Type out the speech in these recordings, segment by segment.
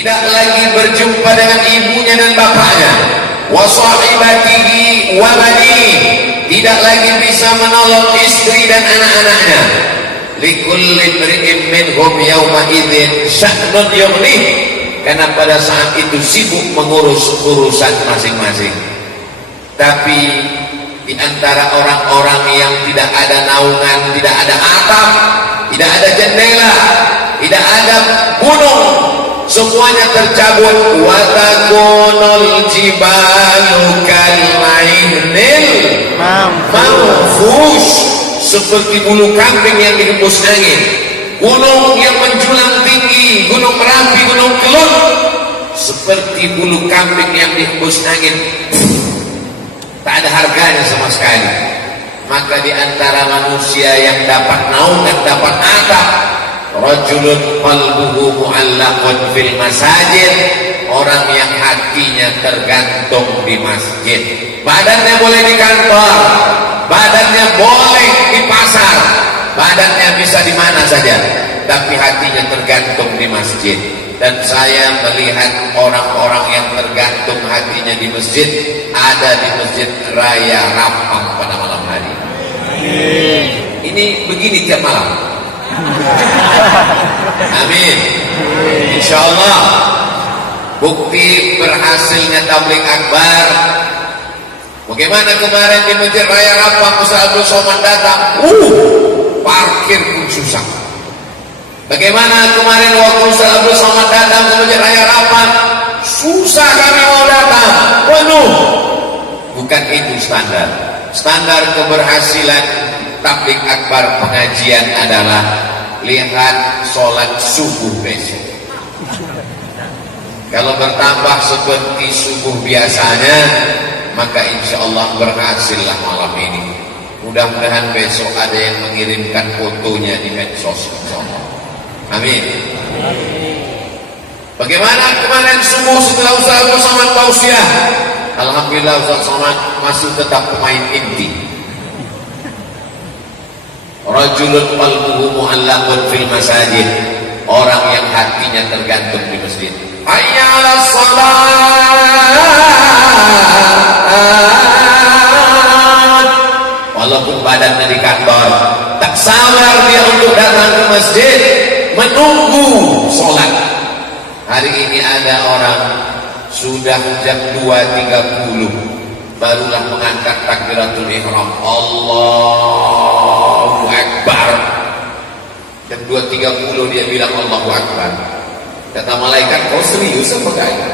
tidak lagi berjumpa dengan ibunya dan bapaknya, wa sahibatihi wa banihi, tidak lagi bisa menolong istri dan anak-anaknya. Likulli imri'in minhum yawma idzin sya'nun yughnih, karena pada saat itu sibuk mengurus urusan masing-masing. Tapi di antara orang-orang yang tidak ada naungan, tidak ada atap, tidak ada jendela, tidak ada gunung, semuanya tercabut. Wa takunul jibalu kalma'ihnil manfush, seperti bulu kambing yang dihembus angin. Gunung yang menjulang tinggi, gunung Merapi, gunung Kelut, seperti bulu kambing yang dihembus angin, tak ada harganya sama sekali. Maka di antara manusia yang dapat naungan, dapat atap, rajulun qalbuhu mu'allaqun fil masajid, orang yang hatinya tergantung di masjid. Badannya boleh di kantor, badannya boleh di pasar, badannya bisa di mana saja, tapi hatinya tergantung di masjid. Dan saya melihat orang-orang yang tergantung hatinya di masjid ada di Masjid Raya Rapang pada malam hari. Ini begini tiap malam. Amin. Insya Allah bukti berhasilnya tabligh akbar. Bagaimana kemarin di Masjid Raya Rapang Ustaz Abdul Somad datang, parkir pun susah. Bagaimana kemarin waktu Ustaz Abdul Somad datang ke Masjid Raya Rapang, susah kami mau datang, penuh. Bukan itu standar. Standar keberhasilan tabligh akbar pengajian adalah lihat sholat subuh besok. Kalau bertambah seperti subuh biasanya, maka insya Allah berhasillah malam ini. Mudah-mudahan besok ada yang mengirimkan fotonya di medsos. Amin. Bagaimana kemarin subuh setelah Ustaz Abdul Somad tausiah? Alhamdulillah Ustaz Somad masih tetap pemain inti. Rajulun qalbuhu mu'allaqun fil masajid, orang yang hatinya tergantung di masjid. Hayya 'alas shalah. Walaupun badannya di kantor, tak sabar dia untuk datang ke masjid menunggu sholat. Hari ini ada orang sudah jam 2.30 barulah mengangkat takbiratul ihram, Allahu Akbar. Jam 2.30 dia bilang Allahu Akbar. Kata malaikat, kau serius apa kaya?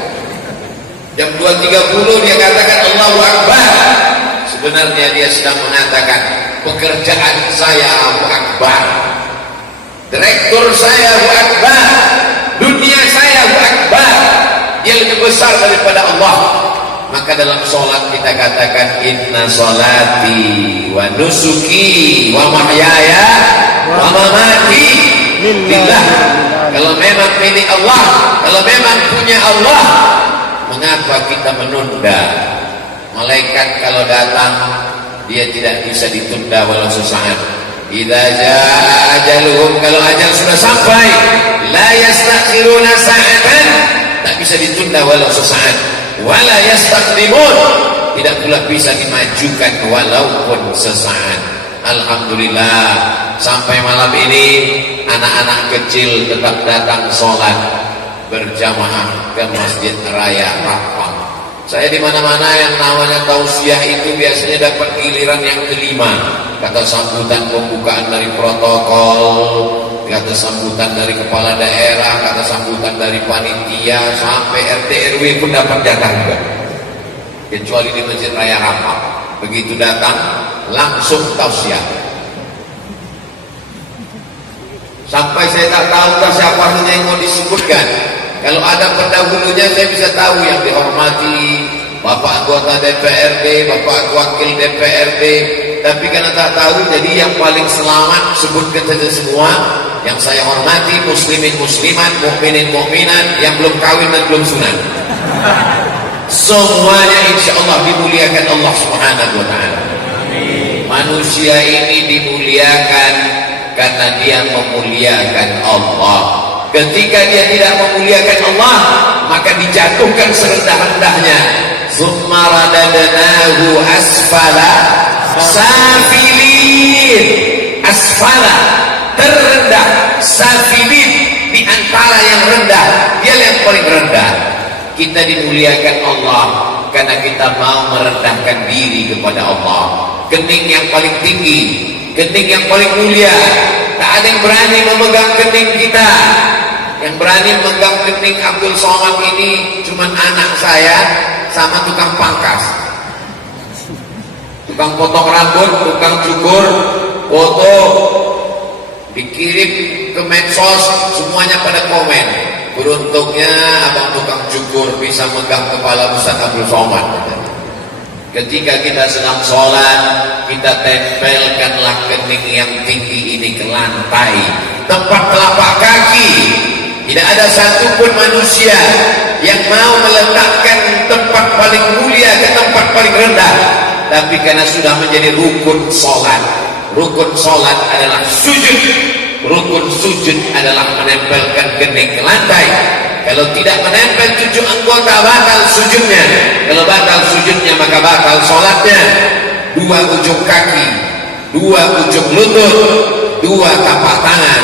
Jam 2.30 dia katakan Allahu Akbar. Sebenarnya dia sedang mengatakan pekerjaan saya Allahu Akbar, direktur saya Allahu Akbar, dunia saya Allahu Akbar, dia lebih besar daripada Allah. Maka dalam sholat kita katakan inna sholati wa nusuki wa mahyaya wa mamati lillah. Kalau memang milik Allah, kalau memang punya Allah, mengapa kita menunda? Malaikat kalau datang dia tidak bisa ditunda walau sesaat. Idza jaa ajaluhum, kalau ajal sudah sampai, la yastakhiruna sa'atan, tak bisa ditunda walau sesaat. Wala yastaqdimun, tidak pula bisa dimajukan walaupun sesaat. Alhamdulillah sampai malam ini anak-anak kecil tetap datang sholat berjamaah ke Masjid Raya Rapang. Saya di mana-mana yang namanya tausiah itu biasanya dapat giliran yang kelima. Kata sambutan pembukaan dari protokol, kata sambutan dari kepala daerah, kata sambutan dari panitia, sampai RT RW pun dapat jatah juga. Kecuali di Masjid Raya Rapang, begitu datang langsung tausiah. Sampai saya tak tahu siapa yang mau disebutkan. Kalau ada pendahulunya saya bisa tahu yang dihormati Bapak anggota DPRD, Bapak wakil DPRD. Tapi karena tak tahu, jadi yang paling selamat sebutkan saja semua. Yang saya hormati muslimin muslimat, mukminin mukminat, yang belum kawin dan belum sunat. Semuanya insya Allah dimuliakan Allah Subhanahu wa ta'ala. Manusia ini dimuliakan karena dia memuliakan Allah. Ketika dia tidak memuliakan Allah, maka dijatuhkan serendah-rendahnya. Tsumma radadnahu asfala safilin. Asfala, terendah, safilin, di antara yang rendah, dia yang paling rendah. Kita dimuliakan Allah karena kita mau merendahkan diri kepada Allah. Kening yang paling tinggi, kening yang paling mulia. Tak ada yang berani memegang kening kita. Yang berani memegang kening Abdul Somad ini cuman anak saya sama tukang pangkas, tukang potong rambut, tukang cukur, foto dikirim ke medsos, semuanya pada komen. Beruntungnya abang tukang cukur bisa megang kepala Ustaz Abdul Somad. Ketika kita sedang sholat, kita tempelkanlah kening yang tinggi ini ke lantai, tempat telapak kaki. Tidak ada satupun manusia yang mau meletakkan tempat paling mulia ke tempat paling rendah. Tapi karena sudah menjadi rukun sholat, rukun sholat adalah sujud, rukun sujud adalah menempelkan kening ke lantai. Kalau tidak menempel 7 anggota, batal sujudnya. Kalau batal sujudnya, maka batal sholatnya. 2 ujung kaki, 2 ujung lutut, 2 tapak tangan,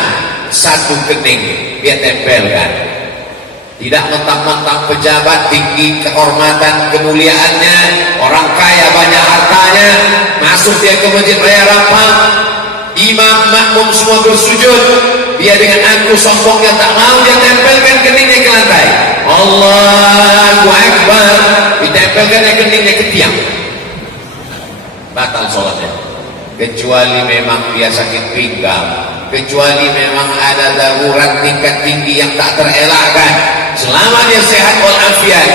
1 kening dia tempelkan. Tidak mentang-mentang pejabat tinggi kehormatan kemuliaannya, orang kaya banyak hartanya, masuk dia ke masjid raya Rapang, imam makmum semua bersujud, dia dengan angkuh sombongnya tak mau, dia tempelkan keningnya ke lantai. Allahu Akbar, ditempelkan keningnya ke tiang, batal sholatnya. Kecuali memang dia sakit pinggang, kecuali memang ada darurat tingkat tinggi yang tak terelakkan. Selama dia sehat walafiat,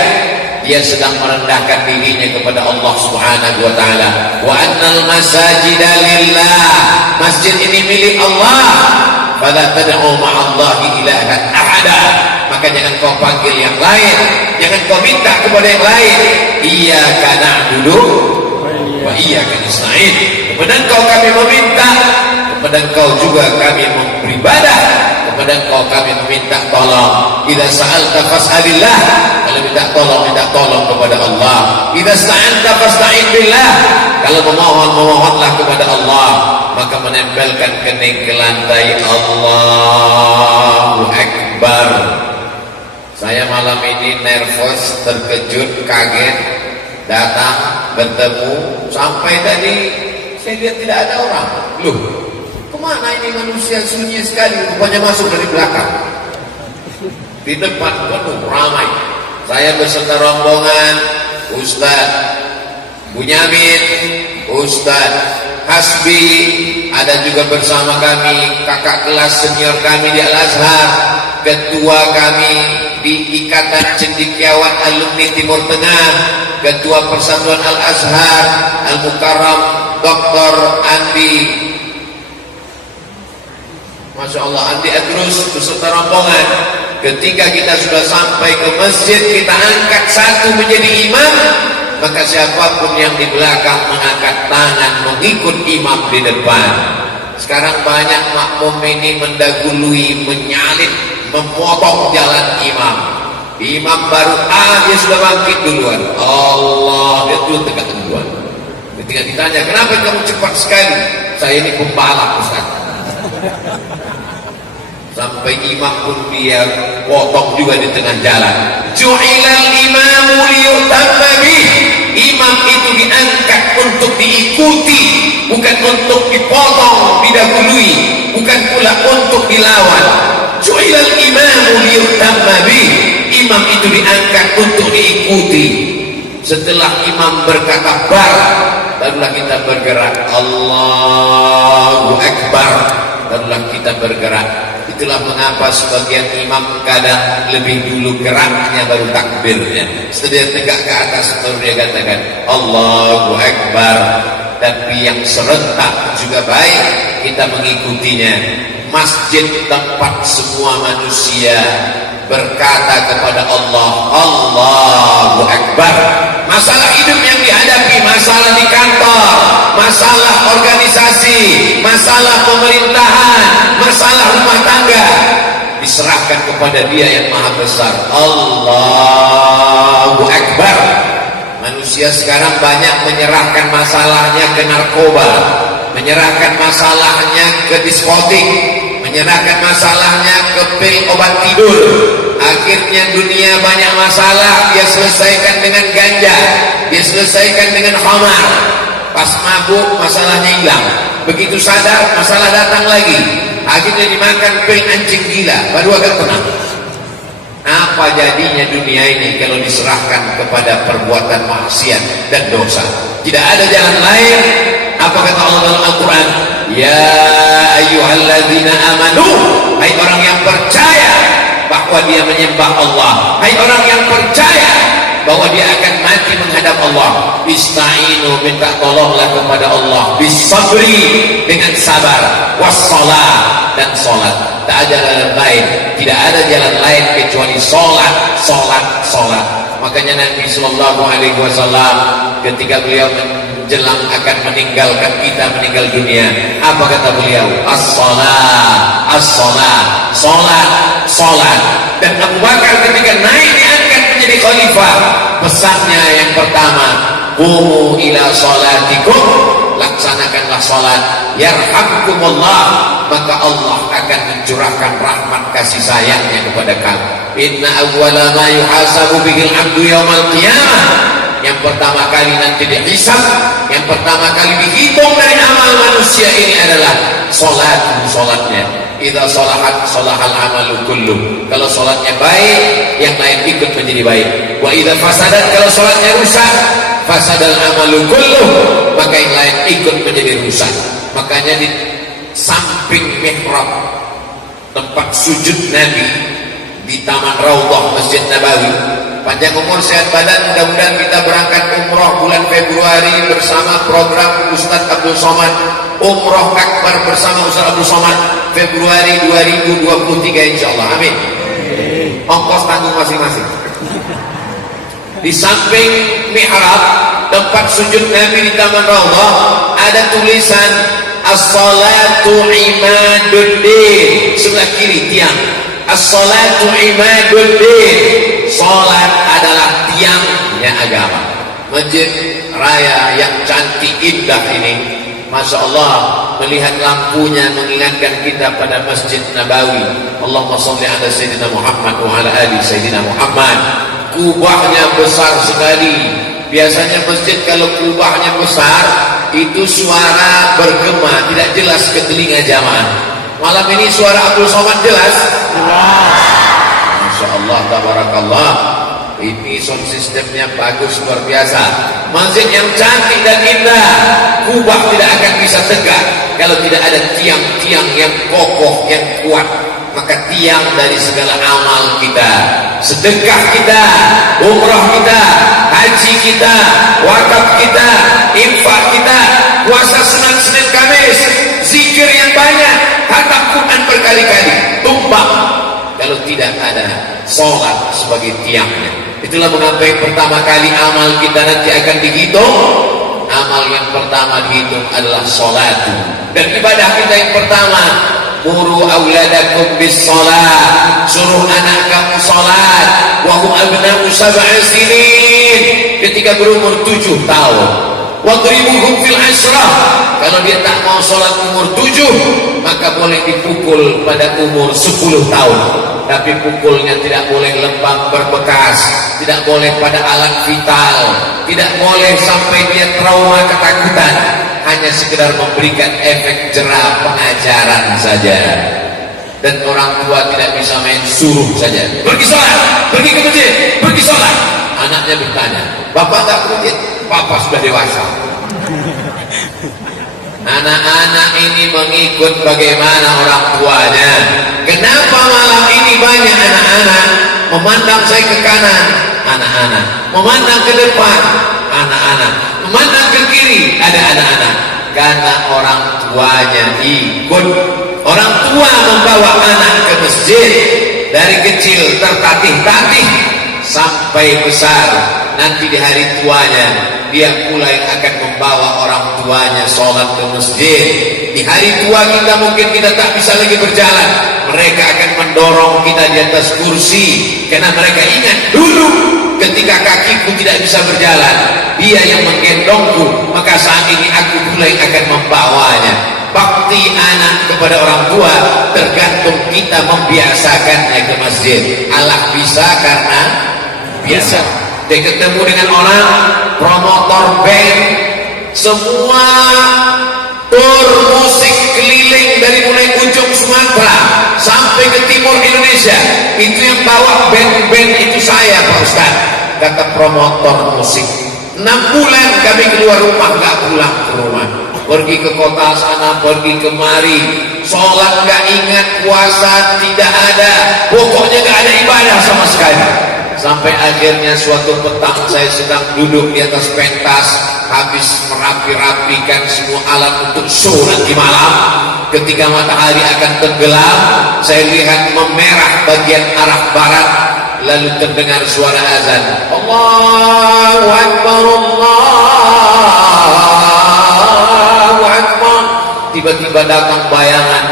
dia sedang merendahkan dirinya kepada Allah Subhanahu wa taala. Wa annal masajida lillah, masjid ini milik Allah. Fala tad'u ma'allahi ilahan ahada, maka jangan kau panggil yang lain, jangan kau minta kepada yang lain. Iyyaka na'budu wa iyyaka nasta'in. Kepada Engkau kami meminta, kepada Engkau juga kami beribadah, kepada Engkau kami meminta tolong. Idza sa'alta fas'alillah, kalau minta tolong kepada Allah. Idza sta'anta fasta'in billah, kalau memohonlah kepada Allah, maka menempelkan kening ke lantai. Allahu Akbar. Saya malam ini nervous, terkejut, kaget, datang bertemu, sampai tadi saya lihat tidak ada orang. Loh, kemana ini manusia, sunyi sekali, rupanya masuk dari belakang. Di depan penuh ramai. Saya beserta rombongan, Ustaz Bunyamin, Ustaz Hasbi, ada juga bersama kami kakak kelas senior kami di Al-Azhar, ketua kami di Ikatan Cendekiawan Alumni Timur Tengah, ketua Persatuan Al-Azhar Al-Mukarram Dr. Andi, Masya Allah, Andi Adrus beserta rombongan. Ketika kita sudah sampai ke masjid, kita angkat satu menjadi imam, maka siapapun yang di belakang mengangkat tangan mengikut imam di depan. Sekarang banyak makmum ini mendahului, menyalip, memotong jalan imam. Imam baru dia sudah bangkit duluan. Allah, dia turun tegak duluan. Ketika ditanya, kenapa kamu cepat sekali? Saya ini pembalap, Ustaz. Sampai imam pun dia potong juga di tengah jalan. Ju'ilal imamu liyutamma bih. Imam itu diangkat untuk diikuti, bukan untuk dipotong, didahului, bukan pula untuk dilawan. Ju'ilal imamu liyutamma bih. Imam itu diangkat untuk diikuti. Setelah imam berkata bar, barulah kita bergerak. Allahu Akbar, barulah kita bergerak. Itulah mengapa sebagian imam kadang lebih dulu geraknya baru takbirnya. Setelah tegak ke atas baru dia katakan Allahu Akbar. Tapi yang serentak juga baik kita mengikutinya. Masjid tempat semua manusia berkata kepada Allah, Allahu Akbar. Masalah hidup yang dihadapi, masalah di kantor, masalah organisasi, masalah pemerintahan, masalah rumah tangga, diserahkan kepada Dia yang Maha Besar. Allahu Akbar. Manusia sekarang banyak menyerahkan masalahnya ke narkoba, menyerahkan masalahnya ke diskotik, menyerahkan masalahnya ke pil obat tidur. Akhirnya dunia banyak masalah dia selesaikan dengan ganja, dia selesaikan dengan khamar. Pas mabuk masalahnya hilang, begitu sadar masalah datang lagi. Akhirnya dimakan pil anjing gila, baru agak tenang. Apa jadinya dunia ini kalau diserahkan kepada perbuatan maksiat dan dosa? Tidak ada jalan lain. Apa kata Allah dalam Al-Quran? Ya ayyuhalladzina amanu, hai orang yang percaya bahwa dia menyembah Allah, hai orang yang percaya bahwa dia akan mati menghadap Allah, ista'inu, minta tolonglah kepada Allah, bisabri, dengan sabar, wassalah, dan sholat. Tak ada jalan lain, tidak ada jalan lain kecuali sholat, sholat, sholat. Makanya Nabi Sallallahu Alaihi Wasallam ketika beliau menjelang akan meninggalkan kita, meninggal dunia, apa kata beliau? As-sholat, as-sholat, sholat, sholat. Dan Abu Bakar ketika naik diangkat menjadi khalifah, pesannya yang pertama, qumu ila sholatikum, laksanakanlah sholat, yarhamkumullah, maka Allah akan mencurahkan rahmat kasih sayangnya kepada kamu. Inna awwala ma yuhasabu bihil abdu yaumal qiyamah, yang pertama kali nanti dihisab, yang pertama kali dihitung dari amal manusia ini adalah sholatnya. Idza sholahat sholahal amalu kullu, kalau sholatnya baik yang lain ikut menjadi baik. Wa idza fasadat, kalau sholatnya rusak, fasadal amalu kullu, maka yang lain ikut menjadi rusak. Makanya di samping mihrab tempat sujud Nabi di Taman Raudhah Masjid Nabawi, panjang umur sehat badan, mudah-mudahan kita berangkat umroh bulan Februari bersama program Ustadz Abdul Somad, umroh akbar bersama Ustadz Abdul Somad Februari 2023 insyaallah, amin. Ongkos tanggung masing-masing. Di samping mihrab tempat sujud Nabi di Taman Raudhah ada tulisan as-salatu imaduddin, sebelah kiri tiang, as-salatu imaduddin, salat adalah tiangnya agama. Masjid raya yang cantik indah ini, Masya Allah, melihat lampunya mengingatkan kita pada Masjid Nabawi. Allahumma sholli ala Sayyidina Muhammad wa ala ali Sayyidina Muhammad. Kubahnya besar sekali. Biasanya masjid kalau kubahnya besar itu suara bergema, tidak jelas ke telinga jamaah. Malam ini suara Abdul Somad jelas? Jelas. Masya Allah, tabarakallah. Ini sound sistemnya bagus, luar biasa. Masjid yang cantik dan indah, kubah tidak akan bisa tegak kalau tidak ada tiang-tiang yang kokoh, yang kuat. Maka tiang dari segala amal kita, sedekah kita, umrah kita, haji kita, wakaf kita, infak kita, puasa sunat Senin Kamis, zikir yang banyak, khatam Quran berkali-kali, tumbang kalau tidak ada sholat sebagai tiangnya. Itulah mengapa yang pertama kali amal kita nanti akan dihitung. Amal yang pertama dihitung adalah sholat. Dan ibadah kita yang pertama, muru auladakum bis sholat, suruh anak kamu sholat, wahum abna'u sab'a sinin, ketika berumur 7 tahun. Wadribuhum fil ashrah, kalau dia tak mau sholat umur 7, maka boleh dipukul pada umur 10 tahun. Tapi pukulnya tidak boleh lembab berbekas, tidak boleh pada alat vital, tidak boleh sampai dia trauma ketakutan, hanya sekedar memberikan efek jerah pengajaran saja. Dan orang tua tidak bisa main suruh saja, pergi sholat, pergi ke masjid, pergi sholat. Anaknya bertanya, bapak tak ke masjid? Papa sudah dewasa. Anak-anak ini mengikut bagaimana orang tuanya. Kenapa malam ini banyak anak-anak memandang saya ke kanan, anak-anak memandang ke depan, anak-anak memandang ke kiri, ada anak-anak? Karena orang tuanya ikut. Orang tua membawa anak ke masjid dari kecil, tertatih-tatih sampai besar. Nanti di hari tuanya dia pula yang akan membawa orang tuanya sholat ke masjid. Di hari tua kita mungkin kita tak bisa lagi berjalan, mereka akan mendorong kita di atas kursi, karena mereka ingat dulu ketika kakiku tidak bisa berjalan, dia yang menggendongku, maka saat ini aku pula yang akan membawanya. Bakti anak kepada orang tua tergantung kita membiasakannya ke masjid. Allah bisa karena biasa. Dia ketemu dengan orang promotor band, semua tur musik keliling dari mulai ujung Sumatera sampai ke timur Indonesia, itu yang bawa band-band itu saya, Pak Ustaz, kata promotor musik. 6 bulan kami keluar rumah, gak pulang ke rumah, pergi ke kota sana, pergi kemari, sholat gak ingat, puasa tidak ada, pokoknya gak ada ibadah sama sekali. Sampai akhirnya suatu petang saya sedang duduk di atas pentas, habis merapi-rapikan semua alat untuk show nanti malam. Ketika matahari akan tenggelam, saya lihat memerah bagian arah barat, lalu terdengar suara azan, Allahu Akbar, Allahu Akbar. Tiba-tiba datang bayangan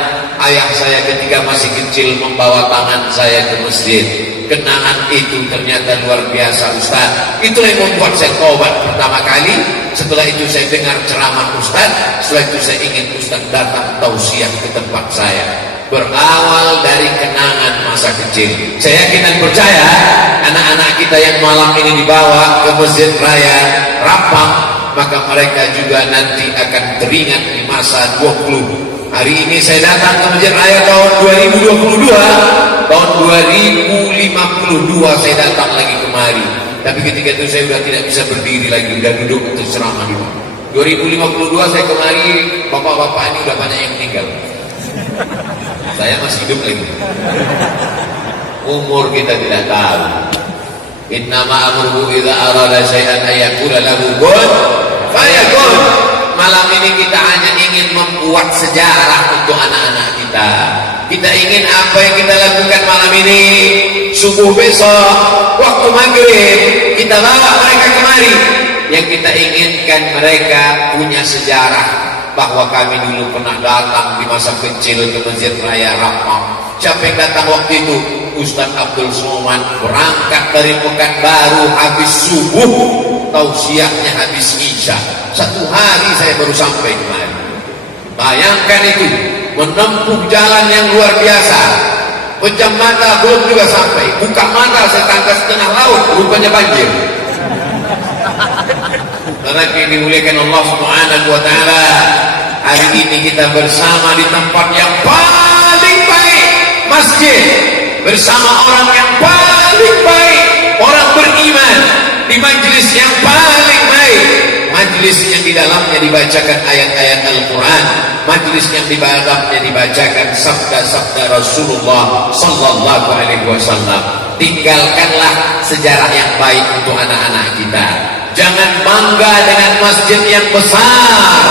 ayah saya ketika masih kecil membawa tangan saya ke masjid. Kenangan itu ternyata luar biasa, Ustaz. Itulah yang membuat saya tobat pertama kali. Setelah itu saya dengar ceramah Ustaz. Setelah itu saya ingin Ustaz datang tausiah ke tempat saya. Berawal dari kenangan masa kecil. Saya yakin dan percaya anak-anak kita yang malam ini dibawa ke Masjid Raya Rapang, maka mereka juga nanti akan teringat di masa 20. Hari ini saya datang ke Masjid Raya tahun 2022, tahun 2052 saya datang lagi kemari. Tapi ketika itu saya sudah tidak bisa berdiri lagi, sudah duduk untuk ceramah di rumah. 2052 saya kemari, bapak-bapak ini sudah banyak yang meninggal. Saya masih hidup lagi. Umur kita tidak tahu. Innama amruhu idza arada syai'an ayyakula lahu kun fayakun. Malam ini kita hanya ingin membuat sejarah untuk anak-anak kita. Kita ingin apa yang kita lakukan malam ini, subuh besok, waktu maghrib, kita bawa mereka kemari. Yang kita inginkan mereka punya sejarah bahwa kami dulu pernah datang di masa kecil ke Masjid Raya Rapang. Siapa yang datang waktu itu? Ustaz Abdul Somad berangkat dari Pekanbaru habis subuh, tausiahnya habis isya. 1 hari saya baru sampai kemari. Bayangkan itu, menempuh jalan yang luar biasa. Pejam mata belum juga sampai, buka mata saya tangkap setengah laut, rupanya banjir. Tetapi dimuliakan Allah Subhanahu wa Ta'ala, hari ini kita bersama di tempat yang paling baik, masjid, bersama orang yang paling baik, orang beriman, di majelis yang paling baik, majelis yang di dalamnya dibacakan ayat-ayat Al-Quran, majelis yang di dalamnya dibacakan sabda-sabda Rasulullah Sallallahu Alaihi Wasallam. Tinggalkanlah sejarah yang baik untuk anak-anak kita. Jangan bangga dengan masjid yang besar.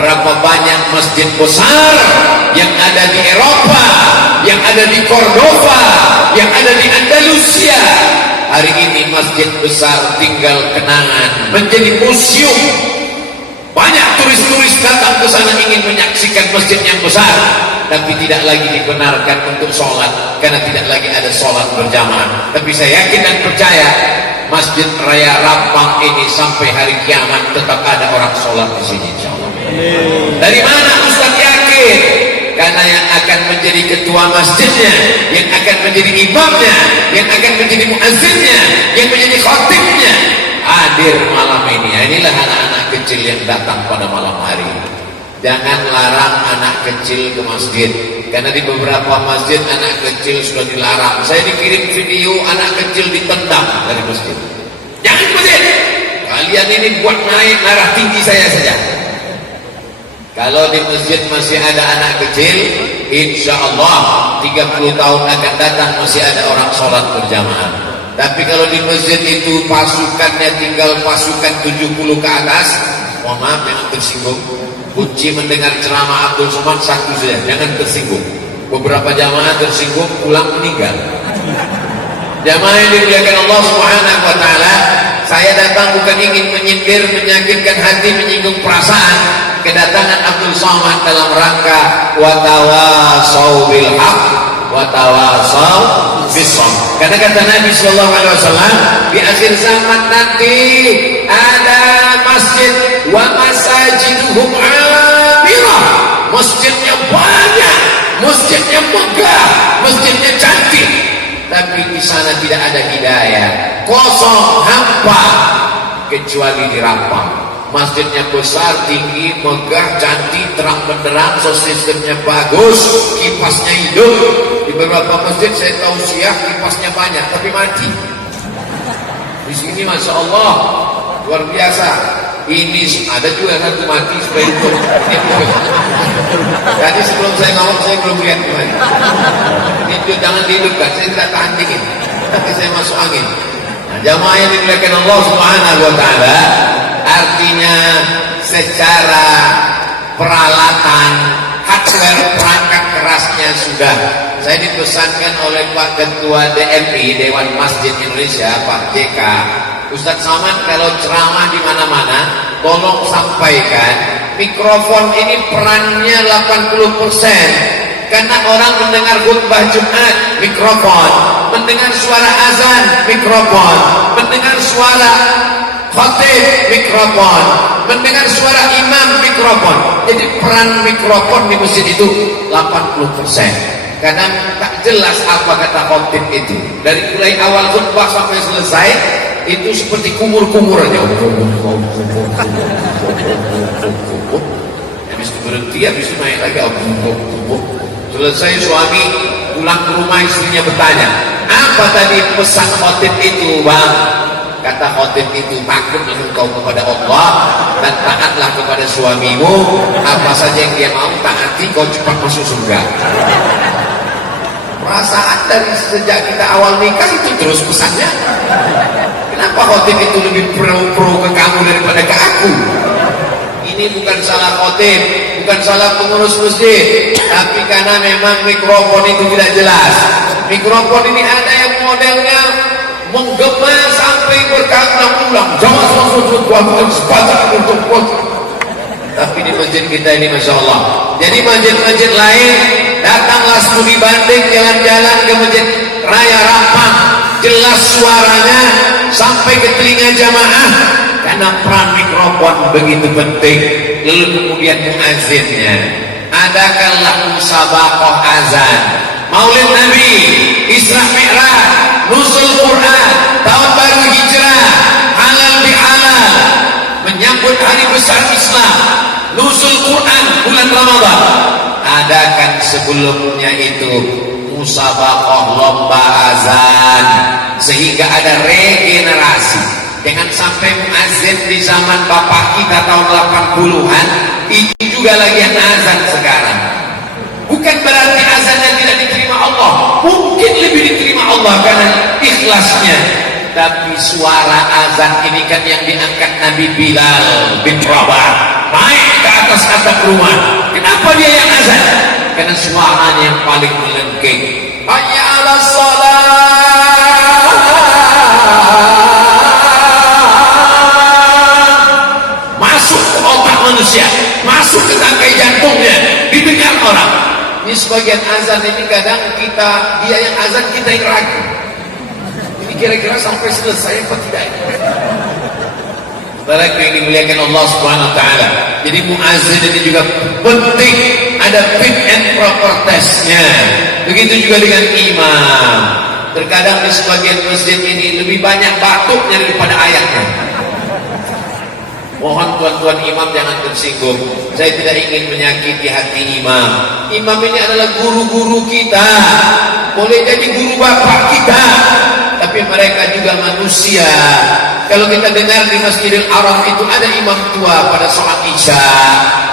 Berapa banyak masjid besar yang ada di Eropa, yang ada di Cordova, yang ada di Andalusia. Hari ini masjid besar tinggal kenangan, menjadi museum. Banyak turis-turis datang ke sana ingin menyaksikan masjid yang besar, tapi tidak lagi dibenarkan untuk sholat karena tidak lagi ada sholat berjamaah. Tapi saya yakin dan percaya Masjid Raya Rapang ini sampai hari kiamat tetap ada orang sholat di sini, insyaallah. Dari mana Ustaz yakin? Karena yang akan menjadi ketua masjidnya, yang akan menjadi imamnya, yang akan menjadi muazzinnya, yang menjadi khatibnya hadir malam ini. Inilah anak-anak kecil yang datang pada malam hari. Jangan larang anak kecil ke masjid, karena di beberapa masjid anak kecil sudah dilarang. Saya dikirim video anak kecil ditendang dari masjid. Jangan masjid, kalian ini buat naik darah tinggi saya saja. Kalau di masjid masih ada anak kecil, insya Allah 30 tahun akan datang masih ada orang sholat berjamaah. Tapi kalau di masjid itu pasukannya tinggal pasukan 70 ke atas, mohon maaf jangan tersinggung. Kunci mendengar ceramah Abdul Somad satu saja, jangan tersinggung. Beberapa jamaah tersinggung pulang meninggal. Jamaah yang dimuliakan Allah Subhanahu wa Ta'ala, Saya datang bukan ingin menyindir, menyakitkan hati, menyinggung perasaan. Kedatangan Abdul Somad dalam rangka watawasau bil haq watawasau bis sabr. Kata-kata Nabi sallallahu alaihi wasallam, di akhir zaman nanti ada masjid wa masajiduhum amirah. Masjidnya banyak, masjidnya megah, masjidnya cantik, tapi di sana tidak ada hidayah, kosong, hampa, kecuali dirampang. Masjidnya besar, tinggi, megah, cantik, terang benderang, sistemnya bagus, kipasnya hidup. Di beberapa masjid saya tahu Syiah kipasnya banyak, tapi mati. Di sini masya Allah luar biasa. Ini ada juga satu mati supaya itu. Tadi sebelum saya ngomong saya belum lihat kemarin. Itu jangan dihidupkan, saya tidak tahan dingin. Tapi saya masuk angin. Nah, jamaah yang dimuliakan Allah Subhanahu wa taala, artinya secara peralatan, hardware, perangkat kerasnya sudah. Saya dipesankan oleh Pak Ketua DMI, Dewan Masjid Indonesia, Pak JK, Ustadz Somad, kalau ceramah di mana-mana, tolong sampaikan mikrofon ini perannya 80%. Karena orang mendengar khutbah Jumat, mikrofon, mendengar suara azan, mikrofon, mendengar suara khatib, mikrofon, mendengar suara imam, mikrofon. Jadi peran mikrofon di masjid itu 80%. Kadang tak jelas apa kata khatib itu. Dari mulai awal khutbah sampai selesai itu seperti kumur-kumur aja. Habis itu berhenti, habis itu naik lagi. Selesai suami pulang ke rumah, istrinya bertanya, apa tadi pesan khatib itu, bang? Kata khatib itu, takutlah engkau kepada Allah dan taatlah kepada suamimu. Apa saja yang dia mau taati, kau cepat masuk surga. Perasaan dari sejak kita awal nikah itu terus pesannya. Kenapa khatib itu lebih pro ke kamu daripada ke aku? Ini bukan salah khatib, bukan salah pengurus masjid, tapi karena memang mikrofon itu tidak jelas. Mikrofon ini ada yang modelnya menggema sampai berkali-ulang. Tapi di masjid kita ini masya Allah. Jadi masjid-masjid lain datanglah studi banding, jalan-jalan ke masjid Raya Rampang, jelas suaranya sampai ke telinga jamaah. Karena peran mikrofon begitu penting. Lalu kemudian muazzinnya, adakanlah musabaqah azan, Maulid Nabi, Isra Mi'raj, Nuzul Quran, tahun baru hijrah, halal bihalal, menyambut hari besar Islam, Nuzul Quran bulan Ramadan. Adakan sebelumnya itu musabaqah lomba azan, sehingga ada regenerasi. Jangan sampai muazzin di zaman bapak kita tahun 80-an itu juga lagi yang azan sekarang. Bukan berarti azannya tidak diterima Allah, mungkin lebih diterima Allah karena ikhlasnya. Tapi suara azan ini kan yang diangkat Nabi Bilal bin Rabah, naik ke atas atap rumah. Kenapa dia yang azan? Karena suaranya yang paling melengking. Hayya 'alas shalah, masuk ke otak manusia, masuk ke tangkai jantungnya, didengar orang. Ini sebagian azan ini kadang dia yang azan, kita yang ragu. Ini kira-kira sampai selesai apa tidak? Barak yang dimuliakan Allah Subhanahu wa taala. Jadi muazzin ini juga penting, ada fit and proper testnya. Begitu juga dengan imam. Terkadang di sebagian masjid ini lebih banyak batuknya daripada ayatnya. Mohon tuan-tuan imam jangan tersinggung. Saya tidak ingin menyakiti hati imam. Imam ini adalah guru-guru kita, boleh jadi guru bapak kita, tapi mereka juga manusia. Kalau kita dengar di Masjidil Haram itu ada imam tua pada sholat isya,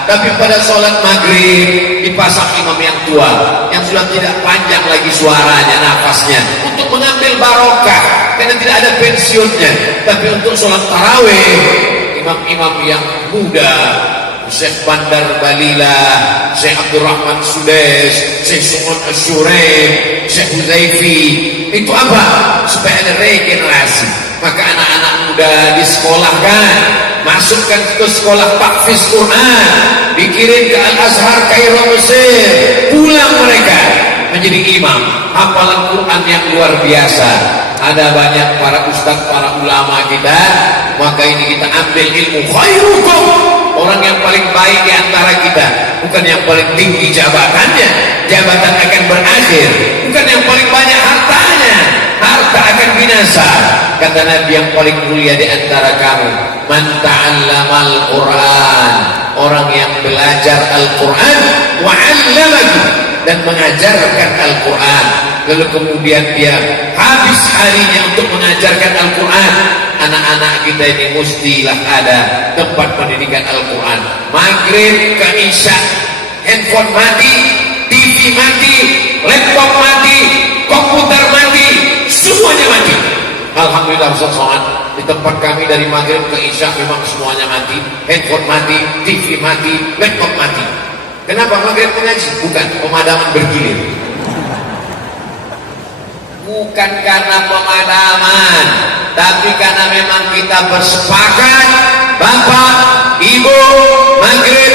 tapi pada sholat maghrib dipasang imam yang tua, yang sudah tidak panjang lagi suaranya, nafasnya, untuk mengambil barokah, karena tidak ada pensiunnya. Tapi untuk sholat tarawih, imam-imam yang muda, Syekh Bandar Balila, Syekh Abdurrahman Sudes, Syekh Sumun Asyurem, Syekh Huzaifi. Itu apa? Supaya ada regenerasi. Maka anak-anak muda disekolahkan, masukkan ke sekolah tahfiz Quran, dikirim ke Al-Azhar Kairo Mesir, pulang mereka menjadi imam, hafalan Quran yang luar biasa. Ada banyak para ustaz, para ulama kita, maka ini kita ambil ilmu. Khairukum, orang yang paling baik di antara kita, bukan yang paling tinggi jabatannya, jabatan akan berakhir, bukan yang paling banyak hartanya, harta akan binasa. Kata Nabi, yang paling mulia di antara kamu, man ta'allamal Quran, orang yang belajar Al-Quran, wa 'allamahu, dan mengajarkan Al-Quran, lalu kemudian dia habis harinya untuk mengajarkan Al-Quran. Anak-anak kita ini mestilah ada tempat pendidikan Al-Quran. Maghrib ke Isya, handphone mati, TV mati, laptop mati, komputer mati, semuanya mati. Alhamdulillah Ustaz Somad, di tempat kami dari Maghrib ke Isya memang semuanya mati. Handphone mati, TV mati, laptop mati. Kenapa Maghrib mengaji? Bukan, pemadaman bergilir. Bukan karena pemadaman, tapi karena memang kita bersepakat, Bapak, Ibu, Maghrib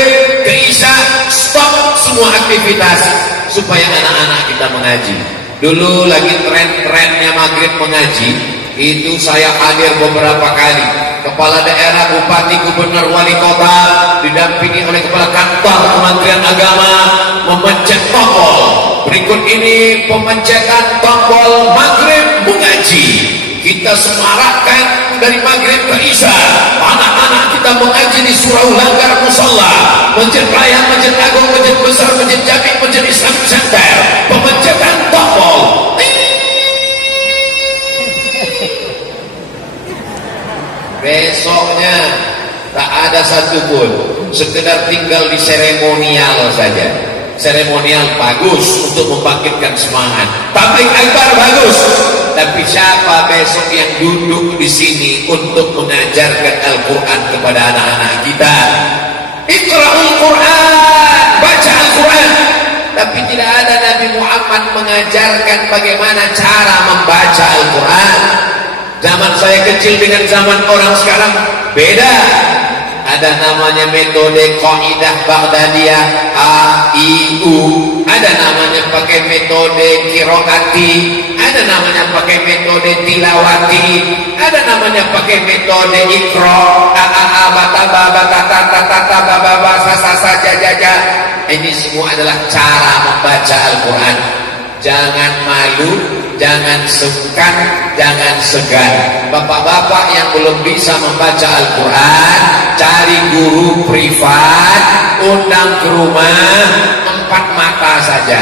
ke Isya, stop semua aktivitas supaya anak-anak kita mengaji. Dulu lagi tren-trennya Maghrib mengaji, itu saya hadir beberapa kali. Kepala daerah, bupati, gubernur, wali kota didampingi oleh kepala kantor Kementerian Agama memencet tombol. Berikut ini pemencetan tombol Maghrib mengaji. Kita semarakkan dari Maghrib ke Isya. Anak-anak kita mengaji di Surau Langgar Musalla, Masjid Raya, Masjid Agung, Masjid Besar, Masjid Jami, Masjid Islam Center. Pemencetan tombol. Besoknya tak ada satupun, sekedar tinggal di seremonial saja. Seremonial bagus untuk membangkitkan semangat, tabligh akbar bagus, tapi siapa besok yang duduk di sini untuk mengajarkan Al-Quran kepada anak-anak kita? Iqra'ul Quran, baca Al-Quran. Tapi tidak ada Nabi Muhammad mengajarkan bagaimana cara membaca Al-Quran. Zaman saya kecil dengan zaman orang sekarang beda. Ada namanya metode Qaidah Baghdadiyah, A, I, U. Ada namanya pakai metode Qiraati. Ada namanya pakai metode Tilawati. Ada namanya pakai metode Iqra, A, A, A, Bata, Ba, Bata, Tata, Tata, Ba, Ba, Ba, Sa, Sa, Sa, Ja, Ja, Ja. Ini semua adalah cara membaca Al-Quran. Jangan malu, jangan sungkan, jangan segan. Bapak-bapak yang belum bisa membaca Al-Quran, cari guru privat, undang ke rumah, 4 mata saja.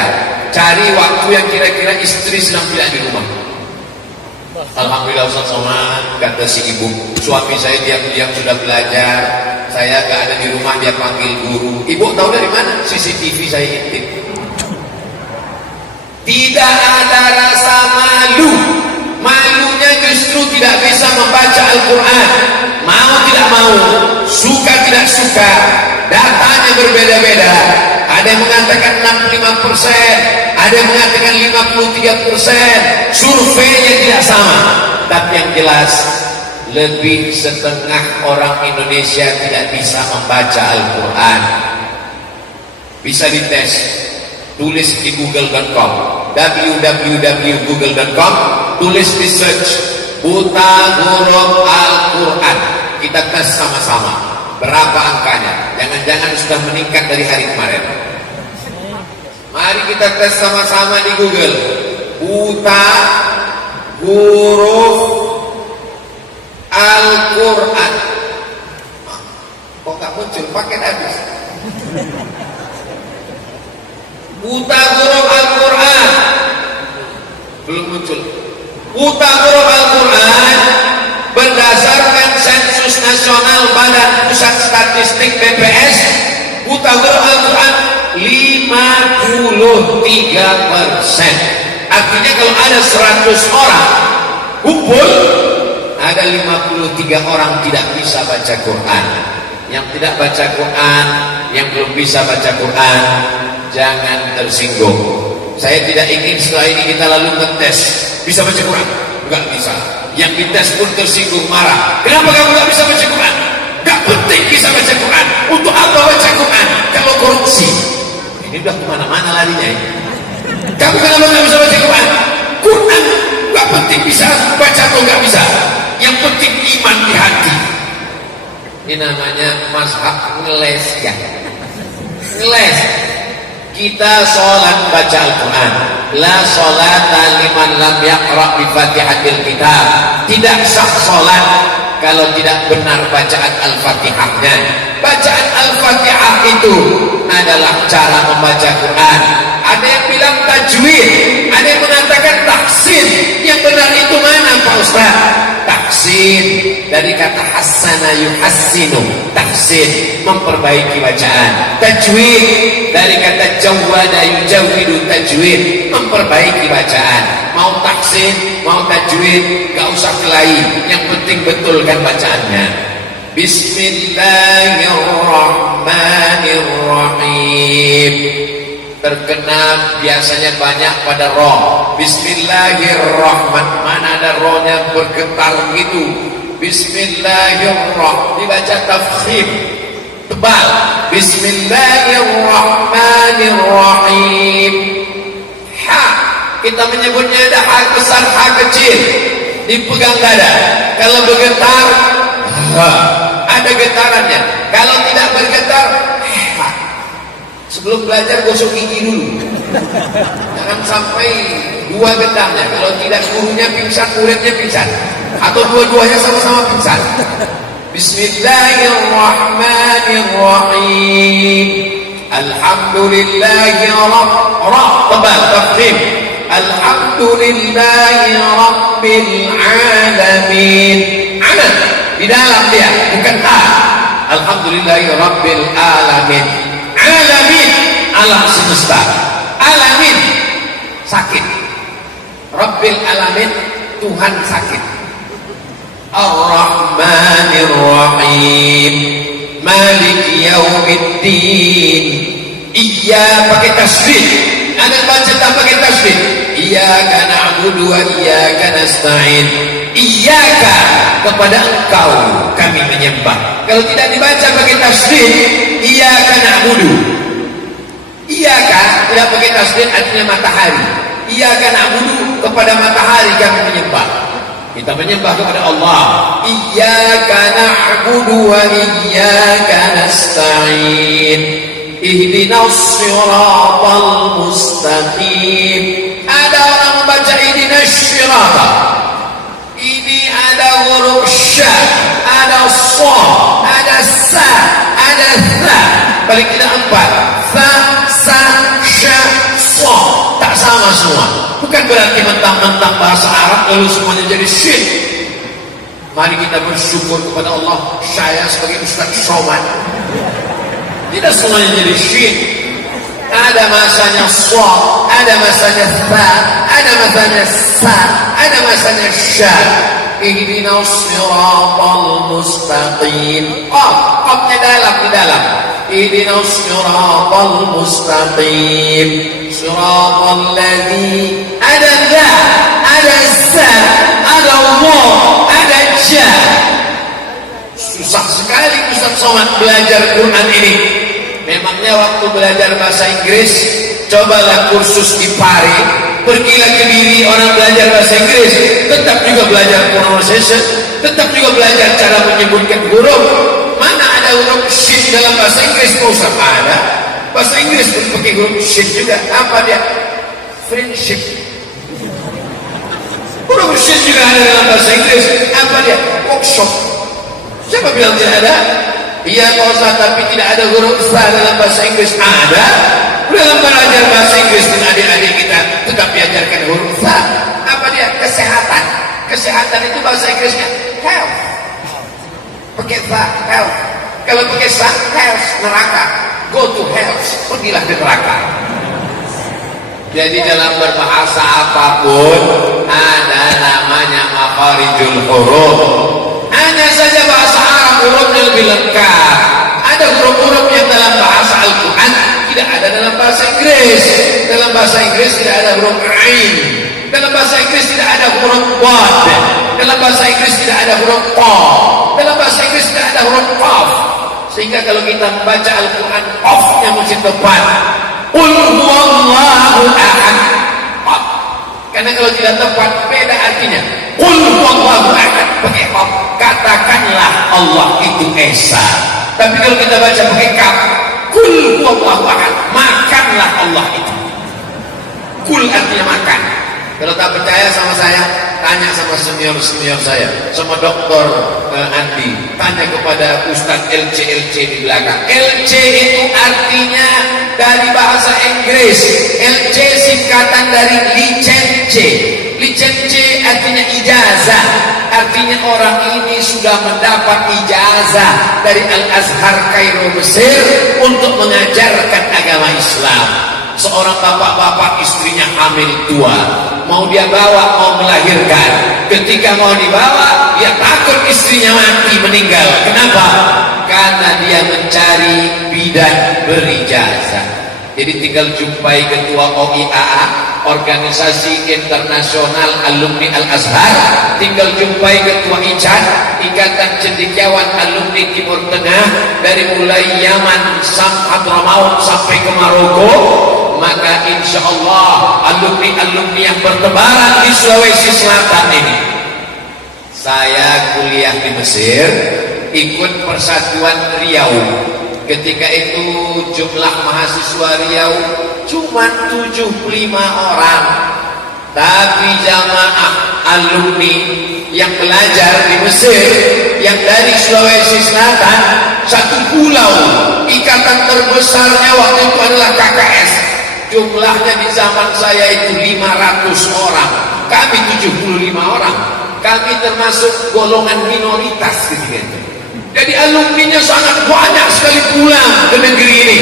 Cari waktu yang kira-kira istri sedang tidak di rumah. Alhamdulillah Ustaz Somad, kata si ibu, suami saya diam-diam sudah belajar, saya gak ada di rumah, dia panggil guru. Ibu tahu dari mana? CCTV saya intip. Tidak ada rasa malu. Malunya justru tidak bisa membaca Al-Quran. Mau tidak mau, suka tidak suka, datanya berbeda-beda. Ada yang mengatakan 65%, ada yang mengatakan 53%. Surveinya tidak sama. Tapi yang jelas, lebih setengah orang Indonesia tidak bisa membaca Al-Quran. Bisa dites. Tulis di google.com, www.google.com, tulis di search buta huruf Al-Quran. Kita tes sama-sama berapa angkanya. Jangan-jangan sudah meningkat dari hari kemarin. Mari kita tes sama-sama di Google. Buta huruf Al-Quran. Kok gak muncul? Paket habis. Buta huruf Al-Quran belum muncul. Buta huruf Al-Quran berdasarkan sensus nasional Badan Pusat Statistik BPS, buta huruf Al-Quran 53%. Artinya kalau ada 100 orang kumpul, ada 53 orang tidak bisa baca Quran. yang tidak baca Quran, yang belum bisa baca Quran, jangan tersinggung. Saya tidak ingin setelah ini kita lalu ngetes, bisa baca Quran? Enggak bisa. Yang dites pun tersinggung, marah. Kenapa kamu nggak bisa baca Quran? Gak penting bisa baca Quran. Untuk apa baca Quran kalau korupsi? Ini udah kemana-mana larinya ya. Kamu kenapa nggak bisa baca Quran? Quran gak penting bisa baca atau nggak bisa. Yang penting iman di hati. Ini namanya mazhab ngeles ya. Ngeles. Kita sholat baca Al-Quran. La sholata liman lam yaqra' bi Fatihatil Kitab. Tidak sah sholat kalau tidak benar bacaan Al-Fatihahnya. Bacaan Al-Fatihah itu adalah cara membaca Quran. Ada yang bilang tajwid, ada yang mengatakan tahsin. Yang benar itu mana Pak Ustaz? Tahsin dari kata hassana yuhassinu, tahsin memperbaiki bacaan. Tajwid dari kata jawwada yujawwidu, tajwid memperbaiki bacaan. Mau tahsin, mau tajwid, gak usah kelahi, yang penting betulkan bacaannya. Bismillahirrahmanirrahim. Terkena biasanya banyak pada roh. Bismillahirrahmanirrahim. Mana ada rohnya bergetar gitu. Bismillahirrahmanirrahim. Dibaca tafkhim tebal. Bismillahirrahmanirrahim. Ha, kita menyebutnya ada ha besar, ha kecil, dipegang dada. Kalau bergetar, ha, ada getarannya. Kalau tidak bergetar, ha. Sebelum belajar gosok gigi dulu. Jangan sampai dua getahnya. Kalau tidak gurunya pingsan, muridnya pingsan, atau dua-duanya sama-sama pingsan. Bismillahirrahmanirrahim. Alhamdulillahi tebal tafkhim. Alhamdulillahi rabbil alamin. Ana di dalam dia, bukan a. Alhamdulillahi rabbil alamin. Alamin, alam semesta. Alamin, sakit. Rabbil alamin, Tuhan sakit. Ar-Rahmanir-Rahim, Malik Yaumiddin. Iya pakai tasbih. Ada baca tak pakai tasbih. Iyyaka na'budu wa iyyaka nasta'in. Iyyaka, kepada Engkau kami menyembah. Kalau tidak dibaca pakai tasbih, iyyaka na'budu. Iyyaka tidak pakai tasbih artinya matahari. Iyyaka na'budu, kepada matahari kami menyembah. Kita menyembah kepada Allah. Iyyaka na'budu wa iyyaka nasta'in. Ihdinas siratal mustaqim. Ada orang membaca ihdinas siratal. Ini ada huruf sya, ada sha, ada sa, ada tha. Paling tidak 4. Fa, sa, sya, sha. Tak sama semua. Bukan berarti mentang-mentang bahasa Arab lalu semuanya jadi syin. Mari kita bersyukur kepada Allah. Saya sebagai Ustaz Somad, tidak semuanya jadi syin. Ada masanya sha, ada masanya tha, ada masanya sa, ada masanya sya. Ihdinas siratal mustaqim. Oh, qafnya dalam di dalam. Ihdinas siratal mustaqim. Siratal ladzi, ada dha, ada sa, ada wa, ada ja. Susah sekali Ustaz Somad belajar Quran ini. Memangnya waktu belajar bahasa Inggris, cobalah kursus di Pari, pergilah ke Diri, orang belajar bahasa Inggris, tetap juga belajar pronunciation, tetap juga belajar cara menyebutkan huruf. Mana ada huruf shin dalam bahasa Inggris? Ustaz, ada. Bahasa Inggris pun pakai huruf shin juga. Apa dia? Friendship. Huruf shin juga ada dalam bahasa Inggris. Apa dia? Workshop. Siapa bilang tidak ada? Iya Pak Ustaz, tapi tidak ada huruf sa dalam bahasa Inggris. Ada. Dalam belajar bahasa Inggris dengan adik-adik kita tetap diajarkan huruf sa. Apa dia? Kesehatan. Kesehatan itu bahasa Inggrisnya health. Pakai sa, health. Kalau pakai sa, health, neraka. Go to health, pergilah ke neraka. Jadi dalam berbahasa apapun ada namanya makharijul huruf. Hanya saja bahasa Arab hurufnya lebih lengkap. huruf-huruf yang dalam bahasa Al-Quran tidak ada dalam bahasa Inggris. Dalam bahasa Inggris tidak ada huruf Ain. Dalam bahasa Inggris tidak ada huruf Wad. Dalam bahasa Inggris tidak ada huruf Qa. Dalam bahasa Inggris tidak ada huruf Qaf. Sehingga kalau kita membaca Al-Quran, Qaf-nya mesti tepat. Qul huwallahu ahad. Karena kalau tidak tepat, beda artinya. Qul huwallahu ahad pakai Qaf, katakanlah Allah itu esa. Tapi kalau kita baca pakai kaf, Qul huwallahu ahad, makanlah Allah itu. Qul artinya makan. Kalau tak percaya sama saya, tanya sama senior-senior saya, sama Dokter Andi, tanya kepada Ustaz LC di belakang. LC itu artinya dari bahasa Inggris. LC singkatan dari licence. Licence artinya ijazah. Artinya orang ini sudah mendapat ijazah dari Al-Azhar Kairo Mesir untuk mengajarkan agama Islam. Seorang bapak-bapak istrinya hamil tua, mau dia bawa, mau melahirkan. Ketika mau dibawa, dia takut istrinya mati, meninggal. Kenapa? Karena dia mencari bidan berijazah. Jadi tinggal jumpai ketua OIAA, Organisasi Internasional Alumni Al-Azhar, tinggal jumpai ketua ICAN, Ikatan Cendekiawan Alumni Timur Tengah, dari mulai Yaman sampai Hadramaut sampai ke Maroko. Maka insya Allah alumni-alumni yang bertebaran di Sulawesi Selatan ini. Saya kuliah di Mesir, ikut Persatuan Riau. Ketika itu jumlah mahasiswa Riau cuma 75 orang. Tapi jamaah alumni yang belajar di Mesir, yang dari Sulawesi Selatan, satu pulau, ikatan terbesarnya waktu itu adalah KKS. Jumlahnya di zaman saya itu 500 orang. Kami 75 orang. Kami termasuk golongan minoritas ketika itu. Jadi alumninya sangat banyak sekali pulang ke negeri ini.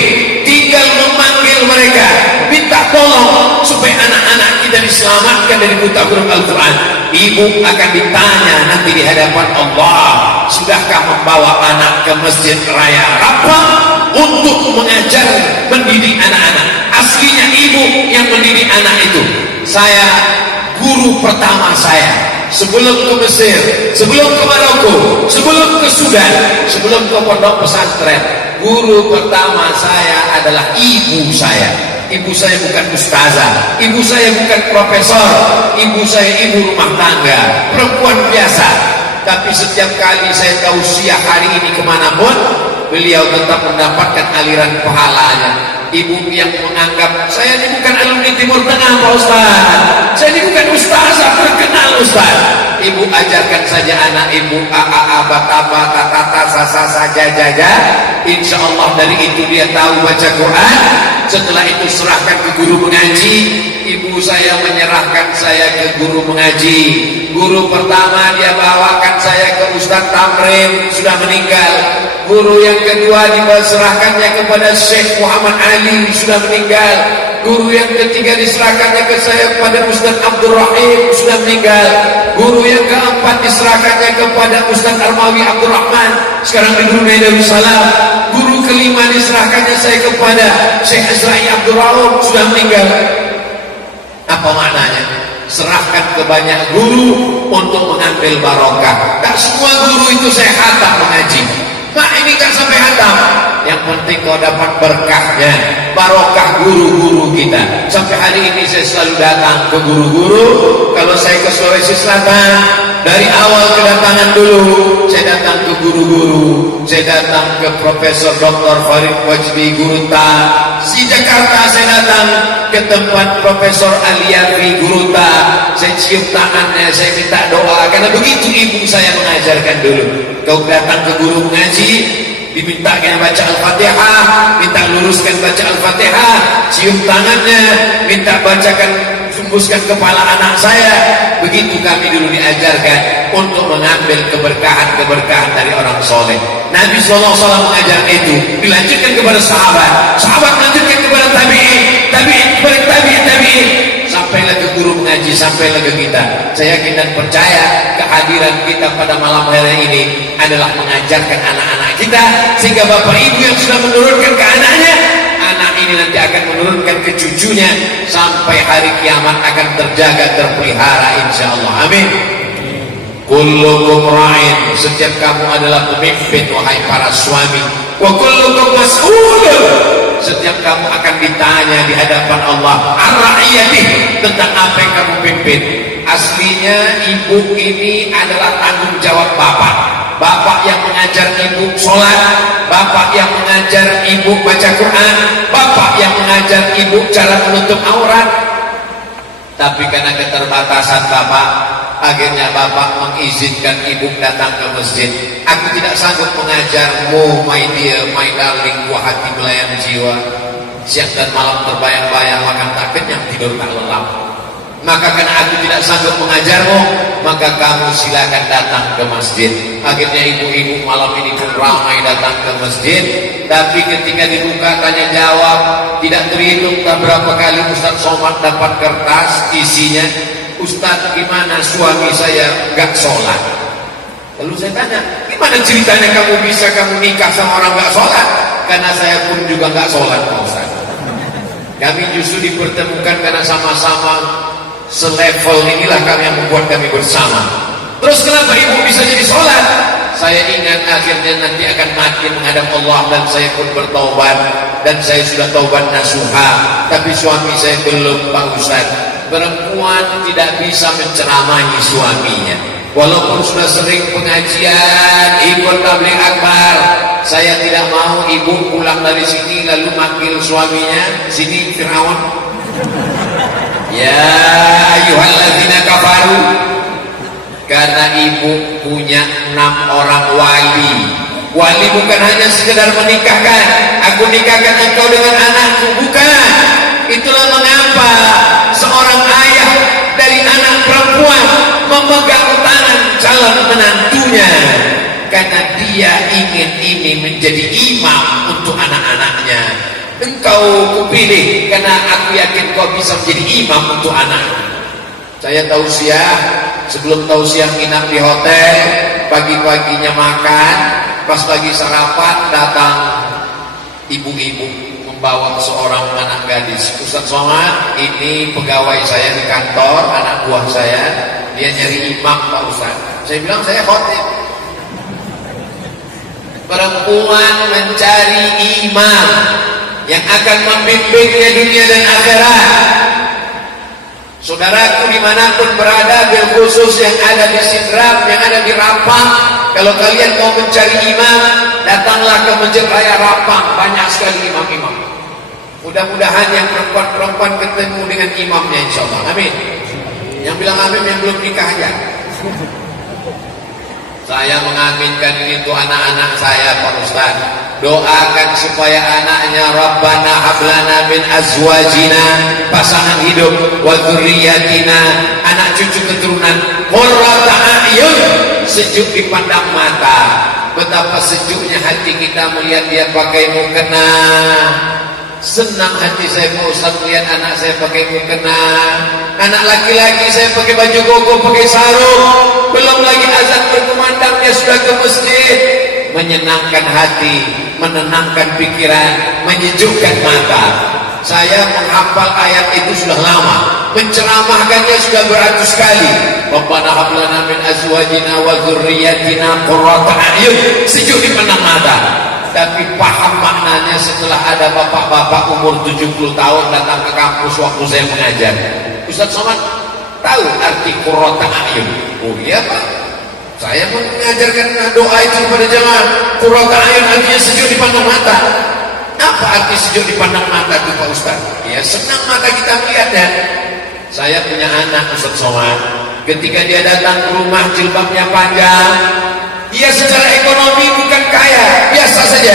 Tinggal memanggil mereka, minta tolong supaya anak-anak kita diselamatkan dari buta huruf Al-Quran. Ibu akan ditanya nanti di hadapan Allah, sudahkah membawa anak ke Masjid Raya Arafah untuk mengajar, mendidik anak-anak? Aslinya ibu yang mendidik anak itu. Saya, guru pertama saya sebelum ke Mesir, sebelum ke Maroko, sebelum ke Sudan, sebelum ke pondok pesantren, guru pertama saya adalah ibu saya. Ibu saya bukan ustazah, ibu saya bukan profesor, ibu saya ibu rumah tangga, perempuan biasa. Tapi setiap kali saya tausiah hari ini kemanapun, beliau tetap mendapatkan aliran pahalanya. Ibu yang menganggap saya ini bukan alumni Timur Tengah Pak Ustaz, saya ini bukan ustazah terkenal Ustaz. Ibu ajarkan saja anak ibu a bataba tatata sasa saja jaja. Insya Allah dari itu dia tahu baca Quran. Setelah itu serahkan ke guru mengaji. Ibu saya menyerahkan saya ke guru mengaji. Guru pertama dia bawakan saya ke Ustaz Tamrin, sudah meninggal. Guru yang kedua diserahkannya kepada Syekh Muhammad Ali, sudah meninggal. Guru yang ketiga diserahkannya ke saya kepada Ustaz Abdul Rahim, sudah meninggal. Guru yang keempat diserahkannya kepada Ustaz Armawi Abdul Rahman, sekarang di Brunei Darussalam. Guru kelima diserahkannya saya kepada Syekh Azrai Abdul Rauf, sudah meninggal. Apa maknanya? Serahkan ke banyak guru untuk mengambil barokah. Tak semua guru itu saya khatam mengaji. Pak, ini kan sampai hatam. Yang penting kau dapat berkahnya, barokah guru-guru kita. Sampai hari ini saya selalu datang ke guru-guru. Kalau saya ke Sulawesi Selatan, dari awal kedatangan dulu, saya datang ke guru-guru. Saya datang ke Profesor Dr. Farid Wajdi Guruta. Di Jakarta saya datang ke tempat Profesor Aliafi Guruta. Saya cium tangannya, saya minta doa. Karena begitu ibu saya mengajarkan dulu. Kau datang ke guru mengaji, dimintakan baca Al-Fatihah, minta luruskan baca Al-Fatihah, cium tangannya, minta bacakan, sembuskan kepala anak saya. Begitu kami dulu diajarkan untuk mengambil keberkahan-keberkahan dari orang soleh. Nabi SAW mengajar itu, dilanjutkan kepada sahabat, sahabat melanjutkan kepada tabi'in, tabi'in kepada tabi'in, tabi'in, sampai sampailah ke guru mengaji, sampailah ke kita. Saya yakin dan percaya kehadiran kita pada malam hari ini adalah mengajarkan anak-anak kita, sehingga bapak ibu yang sudah menurunkan ke anaknya, anak ini nanti akan menurunkan ke cucunya sampai hari kiamat akan terjaga, terpelihara insyaallah. Amin. Kullukum ra'in, setiap kamu adalah pemimpin wahai para suami. Wa kullukum mas'ulun, setiap kamu akan ditanya di hadapan Allah ar-ra'iyatih, tentang apa yang kamu pimpin. Aslinya ibu ini adalah tanggung jawab bapak. Bapak yang mengajar ibu sholat, bapak yang mengajar ibu baca Quran, bapak yang mengajar ibu cara menutup aurat. Tapi karena keterbatasan bapak, akhirnya bapak mengizinkan ibu datang ke masjid. Aku tidak sanggup mengajarmu, my dear, my darling, buah hati belayan jiwa. Siang dan malam terbayang-bayang, makan tak kenyang, tidur tak lelap. Maka karena aku tidak sanggup mengajarmu, maka kamu silakan datang ke masjid. Akhirnya ibu-ibu malam ini pun ramai datang ke masjid. Tapi ketika dibuka tanya jawab, tidak terhitung tak berapa kali Ustaz Somad dapat kertas isinya, Ustaz, gimana suami saya gak sholat? Lalu saya tanya, gimana ceritanya kamu bisa nikah sama orang gak sholat? Karena saya pun juga gak sholat, Pak Ustaz. Kami justru dipertemukan karena sama-sama selevel inilah kami yang membuat kami bersama. Terus kenapa ibu bisa jadi sholat? Saya ingat akhirnya nanti akan mati menghadap Allah, dan saya pun bertaubat, dan saya sudah taubat nasuha. Tapi suami saya belum, Pak Ustaz. Perempuan tidak bisa menceramahi suaminya, walaupun sudah sering pengajian, ikut tabligh akbar. Saya tidak mau ibu pulang dari sini lalu manggil suaminya, sini Firaun, ya ayyuhalladzina kafaru. Karena ibu punya 6 orang wali. Wali bukan hanya sekedar menikahkan, aku nikahkan engkau dengan anakku, bukan. Itulah mengapa seorang ayah dari anak perempuan memegang tangan calon menantunya, karena dia ingin ini menjadi imam untuk anak-anaknya. Engkau kupilih karena aku yakin kau bisa menjadi imam untuk anak. Saya tausiah, sebelum tausiah nginap di hotel, pagi-paginya makan, pas lagi sarapan datang ibu-ibu membawa seorang anak gadis. Ustaz Somad, ini pegawai saya di kantor, anak buah saya, dia nyari imam Pak Ustaz. Saya bilang saya khotib. Perempuan mencari imam yang akan membimbingnya dunia dan akhirat. Saudaraku dimanapun berada, bil khusus yang ada di Sidrap, yang ada di Rapang, kalau kalian mau mencari imam, datanglah ke Masjid Raya Rapang. Banyak sekali imam-imam. Mudah-mudahan yang perempuan-perempuan ketemu dengan imamnya insyaallah. Amin. Yang bilang amin yang belum nikah aja. Saya mengaminkan ini untuk anak-anak saya, Pak Ustaz. Doakan supaya anaknya Rabbana hablana min azwajina, pasangan hidup, wa dzurriyyatina, anak cucu keturunan, qurrata a'yun, sejuk dipandang mata. Betapa sejuknya hati kita melihat dia pakai mukena. Senang hati saya Pak Ustaz melihat anak saya pakai mukena. Anak laki-laki saya pakai baju koko, pakai sarung. Belum lagi azan berkumandang dia sudah ke masjid. Menyenangkan hati, menenangkan pikiran, menyejukkan mata. Saya menghafal ayat itu sudah lama, menceramahkannya sudah beratus kali. Rabbana hab lana min azwajina wa dzurriyyatina qurrata a'yun, sejuk dipandang mata. Tapi paham maknanya setelah ada bapak-bapak umur 70 tahun datang ke kampus waktu saya mengajar. Ustaz Somad tahu arti qurrata a'yun? Oh iya Pak, saya mengajarkan doa itu kepada jemaah. Qurrata a'yun artinya sejuk dipandang mata. Apa arti sejuk dipandang mata itu Pak Ustaz? Ya senang mata kita melihatnya. Saya punya anak Ustaz Somad, ketika dia datang ke rumah jilbabnya panjang, dia secara ekonomi bukan kaya, biasa saja.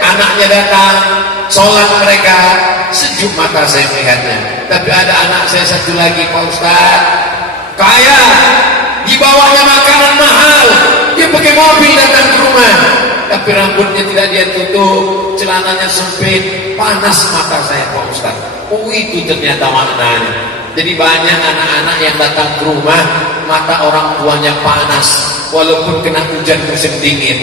Anaknya datang, sholat mereka, sejuk mata saya melihatnya. Tapi ada anak saya satu lagi Pak Ustaz, kaya, dibawanya makanan mahal, dia pakai mobil datang ke rumah, tapi rambutnya tidak dia tutup, celananya sempit, panas mata saya Pak Ustaz. Oh itu ternyata maknanya. Jadi banyak anak-anak yang datang ke rumah, mata orang tuanya panas, walaupun kena hujan musim dingin,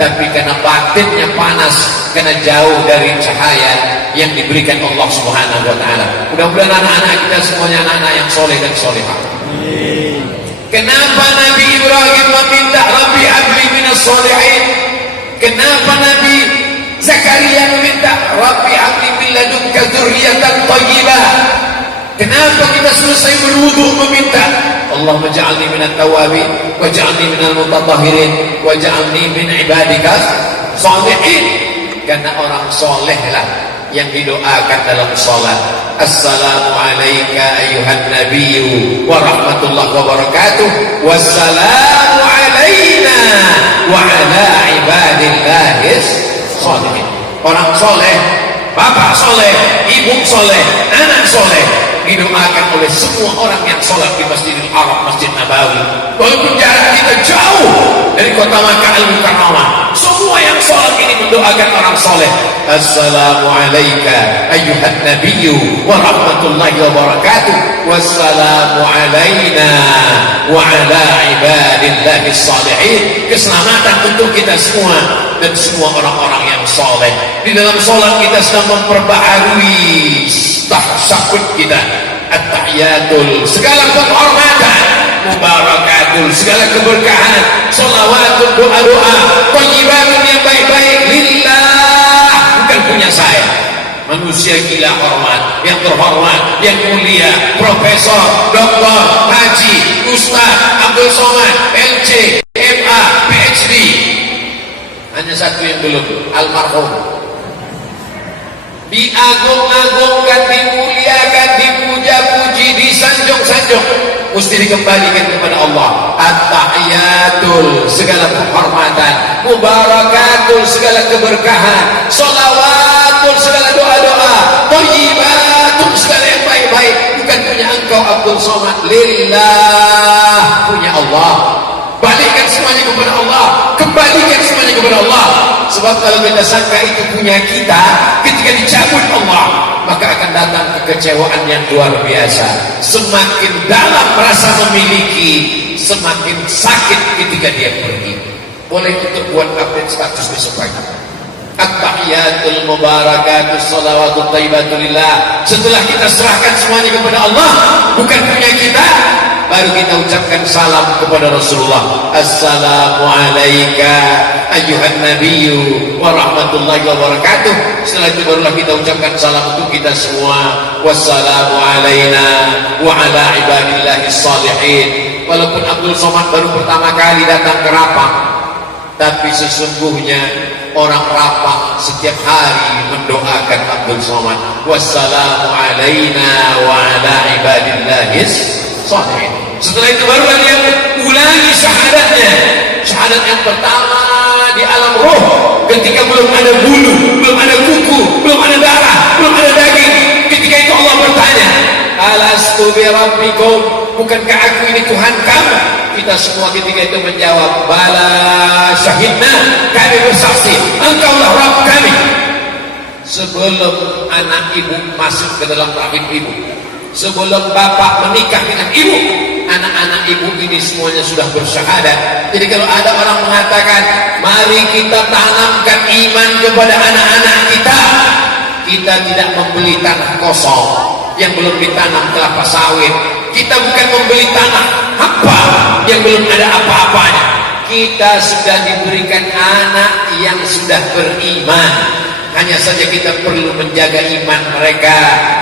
tapi karena batinnya panas, karena jauh dari cahaya yang diberikan Allah Subhanahu wa Ta'ala. Mudah-mudahan anak-anak kita semuanya anak-anak yang soleh dan solehah. Kenapa Nabi Ibrahim meminta Rabbi habli minas solihin? Kenapa Nabi Zakaria meminta Rabbi habli min ladunka dzurriyyatan thayyibah? Kenapa kita selesai berwudu meminta Allahumma ja'alni minat tawabin waj'alni minal mutatahhirin waj'alni min ibadikas sholihin? Karena orang soleh lah yang didoakan dalam salat. Assalamu alayka ayyuhan nabiyyu wa rahmatullahi wa barakatuh wassalamu alayna wa ala ibadillahis sholihin. Orang soleh, bapak soleh, ibu soleh, anak soleh didoakan oleh semua orang yang sholat di Masjidil Haram, Masjid Nabawi. Walaupun jarak kita jauh dari kota Makkah Al-Mukarramah, semua yang sholat ini mendoakan orang soleh. Assalamu alayka ayyuhan nabiyyu wa rahmatullahi wa barakatuh wassalamu alayna wa ala ibadillahis sholihin. Keselamatan untuk kita semua dan semua orang-orang yang soleh. Di dalam sholat kita sedang memperbaharui tahsyahud kita, at-tahiyatul, segala penghormatan, mubarakatul, segala keberkahan, sholawatun, doa-doa, thayyibatun yang baik-baik lillah, bukan punya saya. Manusia gila hormat, yang terhormat, yang mulia, profesor, doktor, haji, ustaz, Abdul Somad, LC, MA, PhD. Hanya satu yang belum, almarhum. Diagung-agungkan, dimuliakan, dipuja-puji, disanjung-sanjung, mesti dikembalikan kepada Allah. At-tahiyatul, segala penghormatan, mubarakatul, segala keberkahan, sholawatul, segala doa-doa, thayyibatul, segala yang baik-baik, bukan punya engkau Abdul Somad, lillah, punya Allah. Balikkan semuanya kepada Allah, kembalikan semuanya kepada Allah. Sebab kalau kita sangka itu punya kita, ketika dicabut Allah, maka akan datang kekecewaan yang luar biasa. Semakin dalam rasa memiliki, semakin sakit ketika dia pergi. Boleh untuk buat update status besok pagi. At-tahiyatul mubarakatus sholawatut thayyibatulillah. Setelah kita serahkan semuanya kepada Allah, bukan punya kita, baru kita ucapkan salam kepada Rasulullah. Assalamu alayka ayyuhan nabiyyu wa rahmatullahi wa barakatuh. Setelah itu barulah kita ucapkan salam untuk kita semua. Wassalamu alayna wa ala ibadillahis sholihin. Walaupun Abdul Somad baru pertama kali datang ke Rapang, tapi sesungguhnya orang Rapang setiap hari mendoakan Abdul Somad. Wassalamu alayna wa ala ibadillahis sholihin. Setelah itu baru dia ulangi syahadatnya. Syahadat yang pertama di alam roh, ketika belum ada bulu, belum ada kuku, belum ada darah, belum ada daging. Ketika itu Allah bertanya, alastu bi rabbikum, bukankah aku ini Tuhan kamu? Kita semua ketika itu menjawab, bala syahidna, kami bersaksi engkaulah Rabb kami. Sebelum anak ibu masuk ke dalam rahim ibu, sebelum bapak menikah dengan ibu, anak-anak ibu ini semuanya sudah bersyahadat. Jadi kalau ada orang mengatakan, mari kita tanamkan iman kepada anak-anak kita, kita tidak membeli tanah kosong yang belum ditanam kelapa sawit. Kita bukan membeli tanah hampa yang belum ada apa-apanya. Kita sudah diberikan anak yang sudah beriman. Hanya saja kita perlu menjaga iman mereka.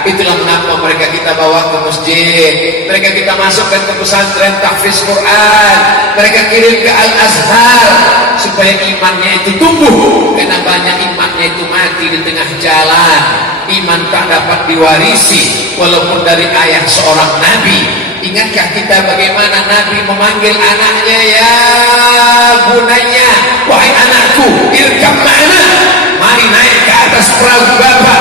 Itulah mengapa mereka kita bawa ke masjid, mereka kita masukkan ke pesantren tahfiz Quran, mereka kirim ke Al-Azhar supaya imannya itu tumbuh. Karena banyak imannya itu mati di tengah jalan. Iman tak dapat diwarisi walaupun dari ayah seorang nabi. Ingatkah kita bagaimana Nabi memanggil anaknya, ya bunayya, wahai anakku, irkam ma'ana, mari naik ke atas perahu bapak.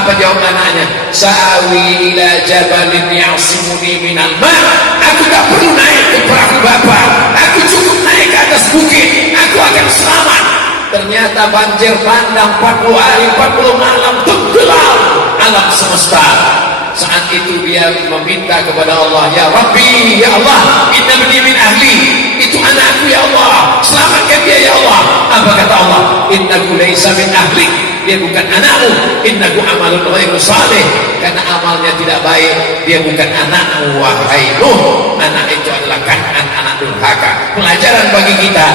Apa jawab anaknya? Sa'awi ila jabalin ya'simuni minal ma'. Aku tak perlu naik ke perahu bapak, aku cukup naik ke atas bukit, aku akan selamat. Ternyata banjir bandang 40 hari 40 malam tenggelam alam semesta. Saat itu dia meminta kepada Allah, ya Rabbi, ya Allah, inna bani min ahli, itu anakku ya Allah, selamatkan dia ya Allah. Apa kata Allah? Innahu laysa min ahli, dia bukan anakmu. Innahu amalun ghairu salih, karena amalnya tidak baik. Dia bukan anakmu wahai Nuh. Anak itu adalah Kan'an, anak durhaka. Pelajaran bagi kita,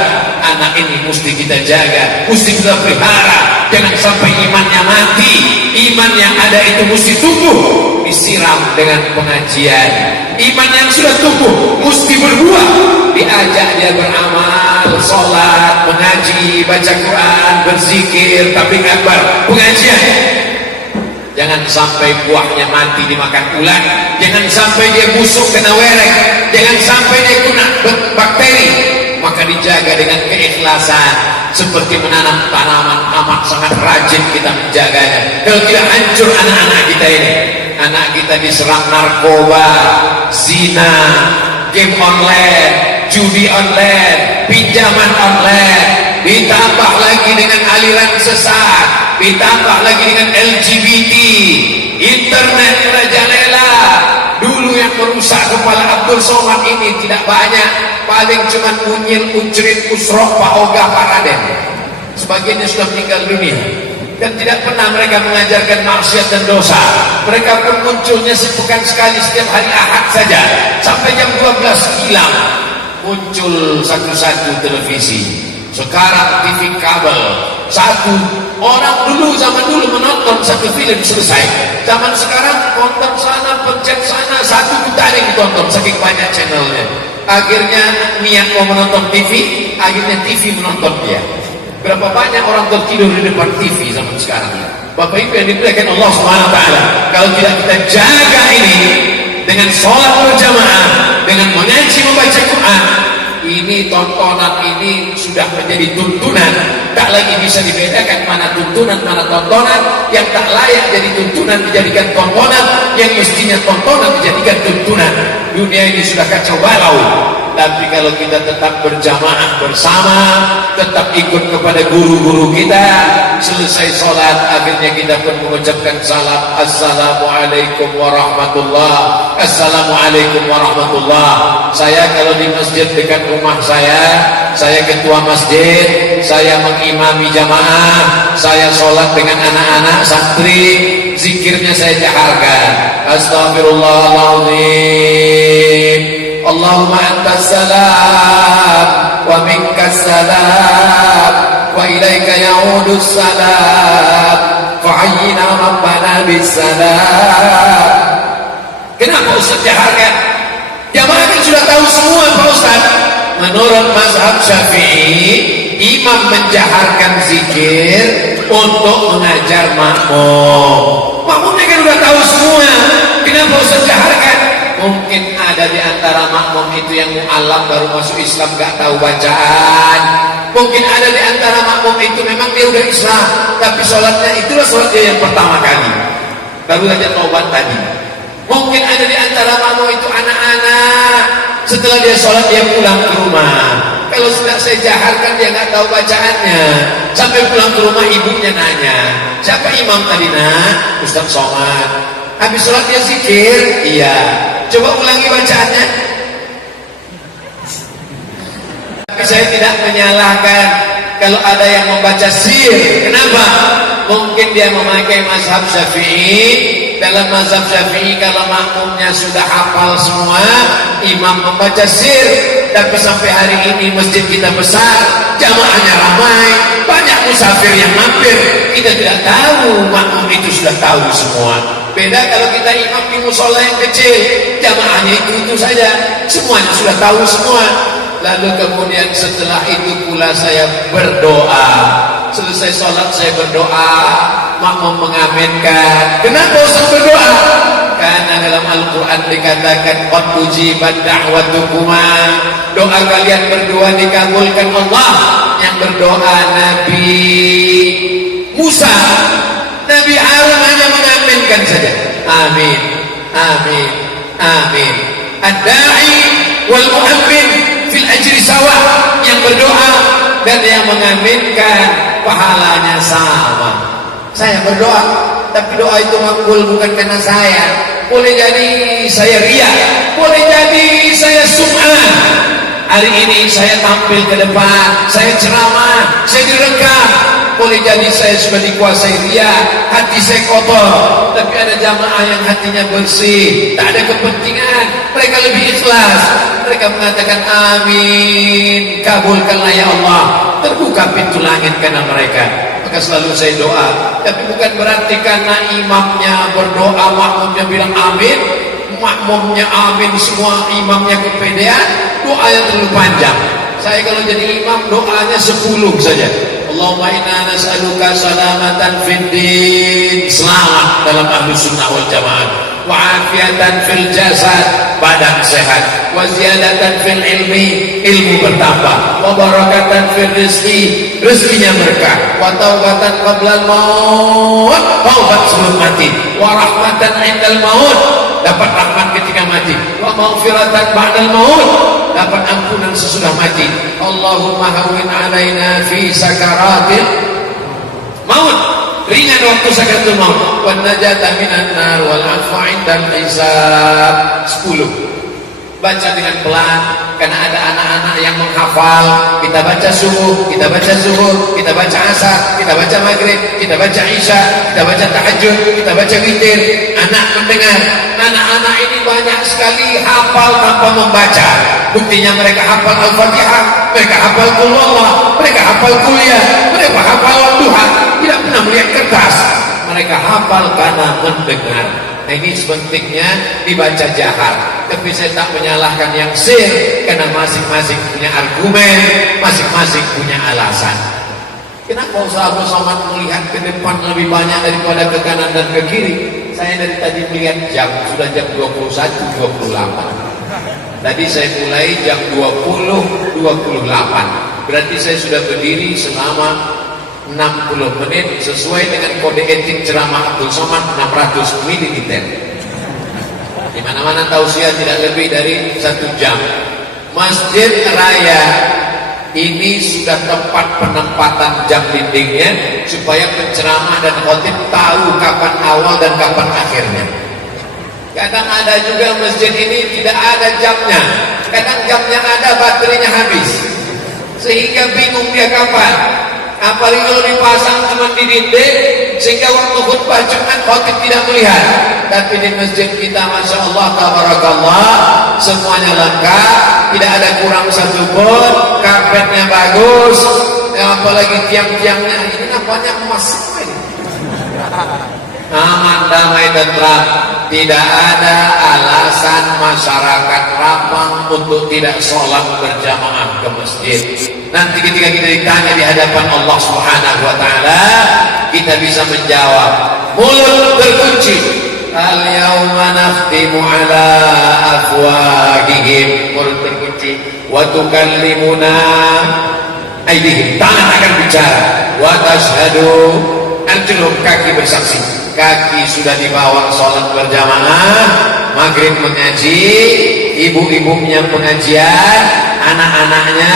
anak ini mesti kita jaga, mesti kita pelihara. Jangan sampai imannya mati. Iman yang ada itu mesti tumbuh, disiram dengan pengajian. Iman yang sudah tumbuh mesti berbuah, diajak dia beramal, sholat, mengaji, baca Quran, berzikir, tabligh akbar, pengajian. Jangan sampai buahnya mati dimakan ulat. Jangan sampai dia busuk kena werek. Jangan sampai dia kena bakteri. Maka dijaga dengan keikhlasan, seperti menanam tanaman, amat sangat rajin kita menjaganya. Kalau tidak hancur anak-anak kita ini. Anak kita diserang narkoba, zina, game online, judi online, pinjaman online, ditambah lagi dengan aliran sesat, ditambah lagi dengan LGBT, internet merajalela. Dulu yang merusak kepala Abdul Somad ini tidak banyak, paling cuma Unyil, Ucrit, Usrok, Pak Ogah, Pak Raden. Sebagiannya sudah meninggal dunia. Dan tidak pernah mereka mengajarkan maksiat dan dosa. Mereka pun munculnya sepekan sekali, setiap hari Ahad saja. Sampai jam 12 hilang muncul satu-satu televisi. Sekarang TV kabel. Satu orang dulu, zaman dulu menonton satu film selesai. Zaman sekarang nonton sana, pencet sana, satu kita ada yang ditonton, saking banyak channelnya. Akhirnya niat mau menonton TV, akhirnya TV menonton dia. Berapa banyak orang tertidur di depan TV zaman sekarang. Bapak Ibu yang dimuliakan Allah Subhanahu wa taala, kalau tidak kita jaga ini dengan sholat berjamaah, dengan mengaji membaca Quran, ini tontonan ini sudah menjadi tuntunan. Tak lagi bisa dibedakan mana tuntunan, mana tontonan. Yang tak layak jadi tuntunan dijadikan tontonan, yang mestinya tontonan dijadikan tuntunan. Dunia ini sudah kacau balau. Tapi kalau kita tetap berjamaah bersama, tetap ikut kepada guru-guru kita, selesai sholat akhirnya kita pun mengucapkan salam, assalamualaikum warahmatullah, assalamualaikum warahmatullah. Saya kalau di masjid dekat rumah saya ketua masjid, saya mengimami jamaah, saya sholat dengan anak-anak santri, zikirnya saya jaharkan, astagfirullahaladzim, Allahumma antas salam wa minkas salam wa ilaika ya'udus salam fa'ayyina rabbana bis salam. Kenapa Ustaz jaharkan? Jamaah kan sudah tahu semua Pak Ustaz. Menurut mazhab Syafi'i, imam menjaharkan zikir untuk mengajar makmum. Makmumnya kan sudah tahu semua. Kenapa Ustaz jaharkan? Mungkin ada di antara makmum itu yang mu'alaf baru masuk Islam, gak tahu bacaan. Mungkin ada di antara makmum itu memang dia udah Islam, tapi sholatnya itulah sholat dia yang pertama kali, baru aja taubat tadi. Mungkin ada di antara makmum itu anak-anak, setelah dia sholat dia pulang ke rumah. Kalau sudah saya jaharkan dia gak tahu bacaannya, sampai pulang ke rumah ibunya nanya, siapa imam tadi nak? Ustaz Somad. Habis sholat dia zikir? Iya. Coba ulangi bacaannya. Tapi saya tidak menyalahkan kalau ada yang membaca sir. Kenapa? Mungkin dia memakai mazhab Syafi'i. Dalam mazhab Syafi'i kalau makmumnya sudah hafal semua, imam membaca sir. Tapi sampai hari ini masjid kita besar, jamaahnya ramai, banyak musafir yang mampir. Kita tidak tahu makmum itu sudah tahu semua. Beda kalau kita imam di musola yang kecil, jamaahnya itu saja, semuanya sudah tahu semua. Lalu kemudian setelah itu pula saya berdoa. Selesai sholat saya berdoa, makmum mengaminkan. Kenapa Ustaz berdoa? Karena dalam Al-Quran dikatakan qad ujibat da'watukuma, doa kalian berdua dikabulkan Allah. Yang berdoa Nabi Musa, Nabi Harun hanya mengaminkan saja. Amin, amin, amin. Ad-da'i wal mu'ammin fil ajri sawa. Yang berdoa dan yang mengaminkan pahalanya sama. Saya berdoa, tapi doa itu makbul bukan karena saya. Boleh jadi saya ria, boleh jadi saya sum'ah. Hari ini saya tampil ke depan, saya ceramah, saya direkam. Boleh jadi saya sudah dikuasai ria, hati saya kotor. Tapi ada jamaah yang hatinya bersih, tak ada kepentingan, mereka lebih ikhlas. Mereka mengatakan amin, kabulkanlah ya Allah. Terbuka pintu langit karena mereka. Maka selalu saya doa. Tapi bukan berarti karena imamnya berdoa, makmumnya bilang amin, makmumnya amin, semua imamnya kepedean, doa yang terlalu panjang. Saya kalau jadi imam doanya 10 saja. Allahumma inna nas'aluka salamatan fid din, selamat dalam ahlus sunnah wal jamaah, wa afiatan fil jasad, badan sehat, wa ziyadatan fil ilmi, ilmu bertambah, wa barakatan fil rizki, rezekinya berkah, wa taubatan qabla maut, taubat sebelum mati, wa rahmatan indal maut, dapat rahmat ketika mati, wa maghfiratan ba'dal maut, dapat ampunan sesudah mati. Allahumma hawwin alaina fi sakaratil maut, ringan waktu sakaratul maut, wan najata minan nar wal afwa indal hisab. 10. Baca dengan pelan, karena ada anak-anak yang menghafal. Kita baca subuh, kita baca zuhur, kita baca asar, kita baca maghrib, kita baca isya, kita baca tahajud, kita baca witir. Anak mendengar. Anak-anak ini banyak sekali hafal tanpa membaca. Buktinya mereka hafal Al-Fatihah, mereka hafal Qul Huwallah, mereka hafal kuliah, mereka hafal Wadduha, tidak pernah melihat kertas. Mereka hafal karena mendengar. Nah, ini sepentingnya dibaca jahat. Tapi saya tak menyalahkan yang sir, karena masing-masing punya argumen, masing-masing punya alasan. Kenapa Ustaz Somad melihat ke depan lebih banyak daripada ke kanan dan ke kiri? Saya dari tadi melihat jam, sudah jam 21.28. Tadi saya mulai jam 20.28. Berarti saya sudah berdiri selama 60 menit sesuai dengan kode etik ceramah Abdul Somad 600 ml. Di mana-mana tausiah tidak lebih dari 1 jam. Masjid Raya ini sudah tempat penempatan jam dindingnya supaya penceramah dan khotib tahu kapan awal dan kapan akhirnya. Kadang ada juga masjid ini tidak ada jamnya. Kadang jamnya ada, baterainya habis, sehingga bingung dia kapan. Apalagi kalau dipasang cuma di dinding, sehingga waktu khutbah Jumat khotib tidak melihat. Tapi di masjid kita, masya Allah, tabarakallah, semuanya lengkap, tidak ada kurang satu pun, karpetnya bagus, apalagi tiang-tiangnya ini namanya emas semua ini. Aman, damai, tentram. Tidak ada alasan masyarakat Rapang untuk tidak sholat berjamaah ke masjid. Nanti ketika kita ditanya di hadapan Allah Subhanahu wa Ta'ala, kita bisa menjawab. Mulut terkunci. Al-yawma nakhtimu ala afwahihim, mulut terkunci. Wa tukallimuna aydihim, tangan akan bicara. Wa tashhadu arjuluhum, kaki bersaksi. Kaki sudah dibawa sholat berjamaah, maghrib mengaji, ibu-ibunya pengajian, anak-anaknya,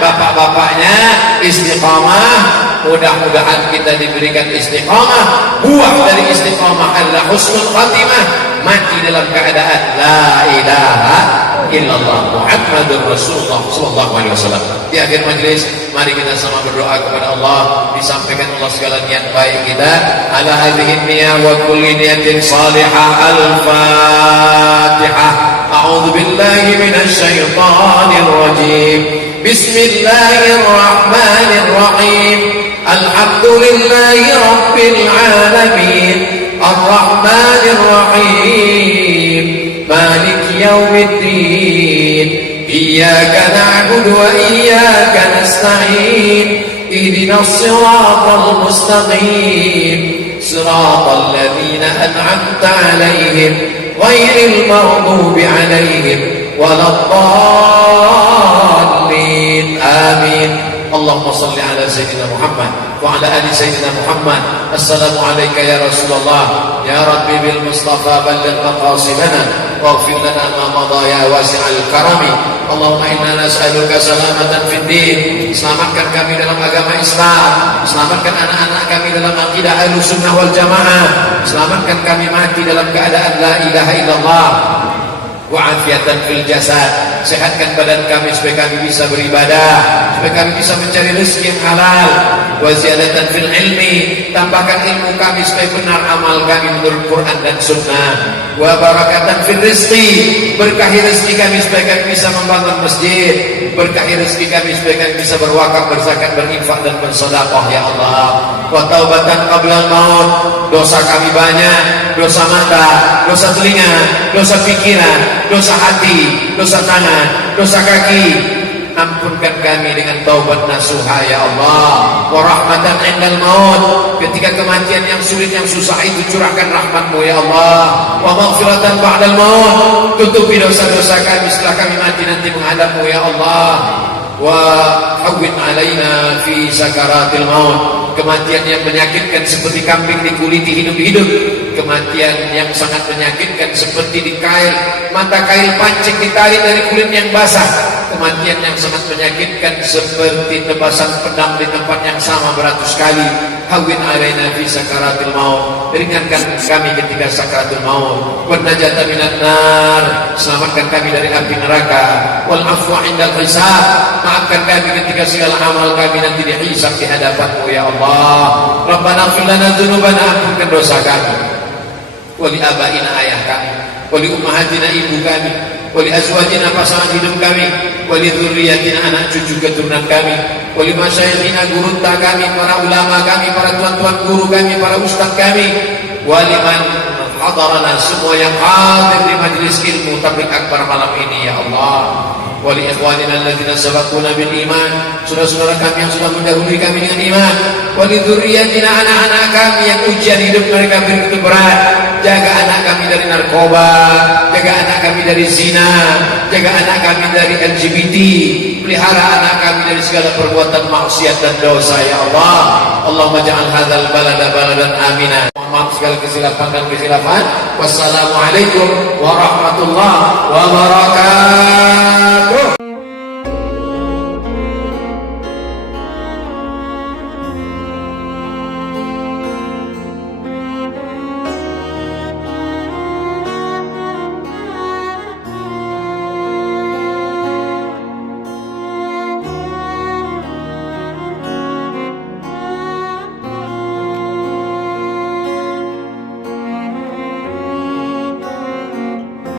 bapak-bapaknya istiqamah. Mudah-mudahan kita diberikan istiqamah. Buah dari istiqamah adalah husnul khatimah, mati dalam keadaan la ilaha illallah Muhammadur Rasulullah sallallahu alaihi wasallam. Di akhir majelis, mari kita sama berdoa kepada Allah, disampaikan Allah segala niat baik kita. Ala hadhihi niyyah wa kulli niyatin salihah. Al-Fatihah. A'udzu billahi minasy syaithanir rajim. Bismillahirrahmanirrahim. Alhamdulillahi rabbil alamin. Ar-Rahmanir Rahim. Malik yaumiddin. Iyyaka na'budu wa iyyaka nasta'in. Ihdinas siratal mustaqim. Siratal ladzina an'amta 'alaihim ghairil maghdubi 'alaihim waladdallin. Amin. Allahumma salli ala Sayyidina Muhammad wa ala ali Sayyidina Muhammad. Assalamu alayka ya Rasulullah, ya Rabbi bil Mustafa balligh maqasidana waghfir lana ma madha ya wasi'al karami. Allahumma inna nas'aluka salamatan fid din. Selamatkan kami dalam agama Islam, selamatkan anak-anak kami dalam akidah Ahlussunnah wal Jamaah, selamatkan kami mati dalam keadaan la ilaha illallah. Wa'afiatan fil jasad, sehatkan badan kami supaya kami bisa beribadah, supaya kami bisa mencari rezeki yang halal. Wa ziyadatan fil ilmi, tambahkan ilmu kami supaya benar amal kami menurut Quran dan Sunnah. Wa barakatan fil rizqi, berkahi rezeki kami supaya kami bisa membangun masjid, berkahi rezeki kami supaya kami bisa berwakaf, berzakat, berinfak dan bersedekah ya Allah. Wa taubatan qabla maut, dosa kami banyak, dosa mata, dosa telinga, dosa pikiran, dosa hati, dosa tangan, dosa kaki. Ampunkan kami dengan taubat nasuha ya Allah. Wa rahmatan indal maut, ketika kematian yang sulit yang susah itu curahkan rahmat-Mu ya Allah. Wa maghfiratan ba'dal maut, tutupi dosa-dosa kami setelah kami mati nanti menghadap-Mu ya Allah. Wa hawwin alaina fi sakaratil maut, kematian yang menyakitkan seperti kambing dikuliti hidup-hidup, kematian yang sangat menyakitkan seperti dikail, mata kail pancing ditarik dari kulit yang basah, kematian yang sangat menyakitkan seperti tebasan pedang di tempat yang sama beratus kali. Hawwin alaina fi sakaratil maut, ringankan kami ketika sakaratul maut. Wan najata minan nar, selamatkan kami dari api neraka. Wal afwa indal hisab, maafkan kami ketika segala amal kami nanti dihisab di hadapan-Mu ya Allah. Rabbana ighfir lana dzunubana, ampunkan dosa kami. Wa li abaina, ayah kami, wa li ummahatina, ibu kami, wa li azwajina, pasangan hidup kami, wa li dzurriyyatina, anak cucu keturunan kami, wa li masyayikhina, guru kami, para ulama kami, para tuan-tuan guru kami, para ustaz kami, wa liman hadarana, semua yang hadir di majelis ilmu tabligh akbar malam ini ya Allah. Wa li ikhwanina alladzina sabaquna bil iman, saudara-saudara kami yang sudah mendahului kami dengan iman. Wa li dzurriyyatina, anak-anak kami yang ujian hidup mereka begitu berat, jaga anak kami dari narkoba, jaga anak kami dari zina, jaga anak kami dari LGBT, pelihara anak kami dari segala perbuatan maksiat dan dosa ya Allah. Allahumma ja'al hadzal balada baladan amina. Maaf segala kesilapan dan kesilapan. Wassalamualaikum warahmatullahi wabarakatuh.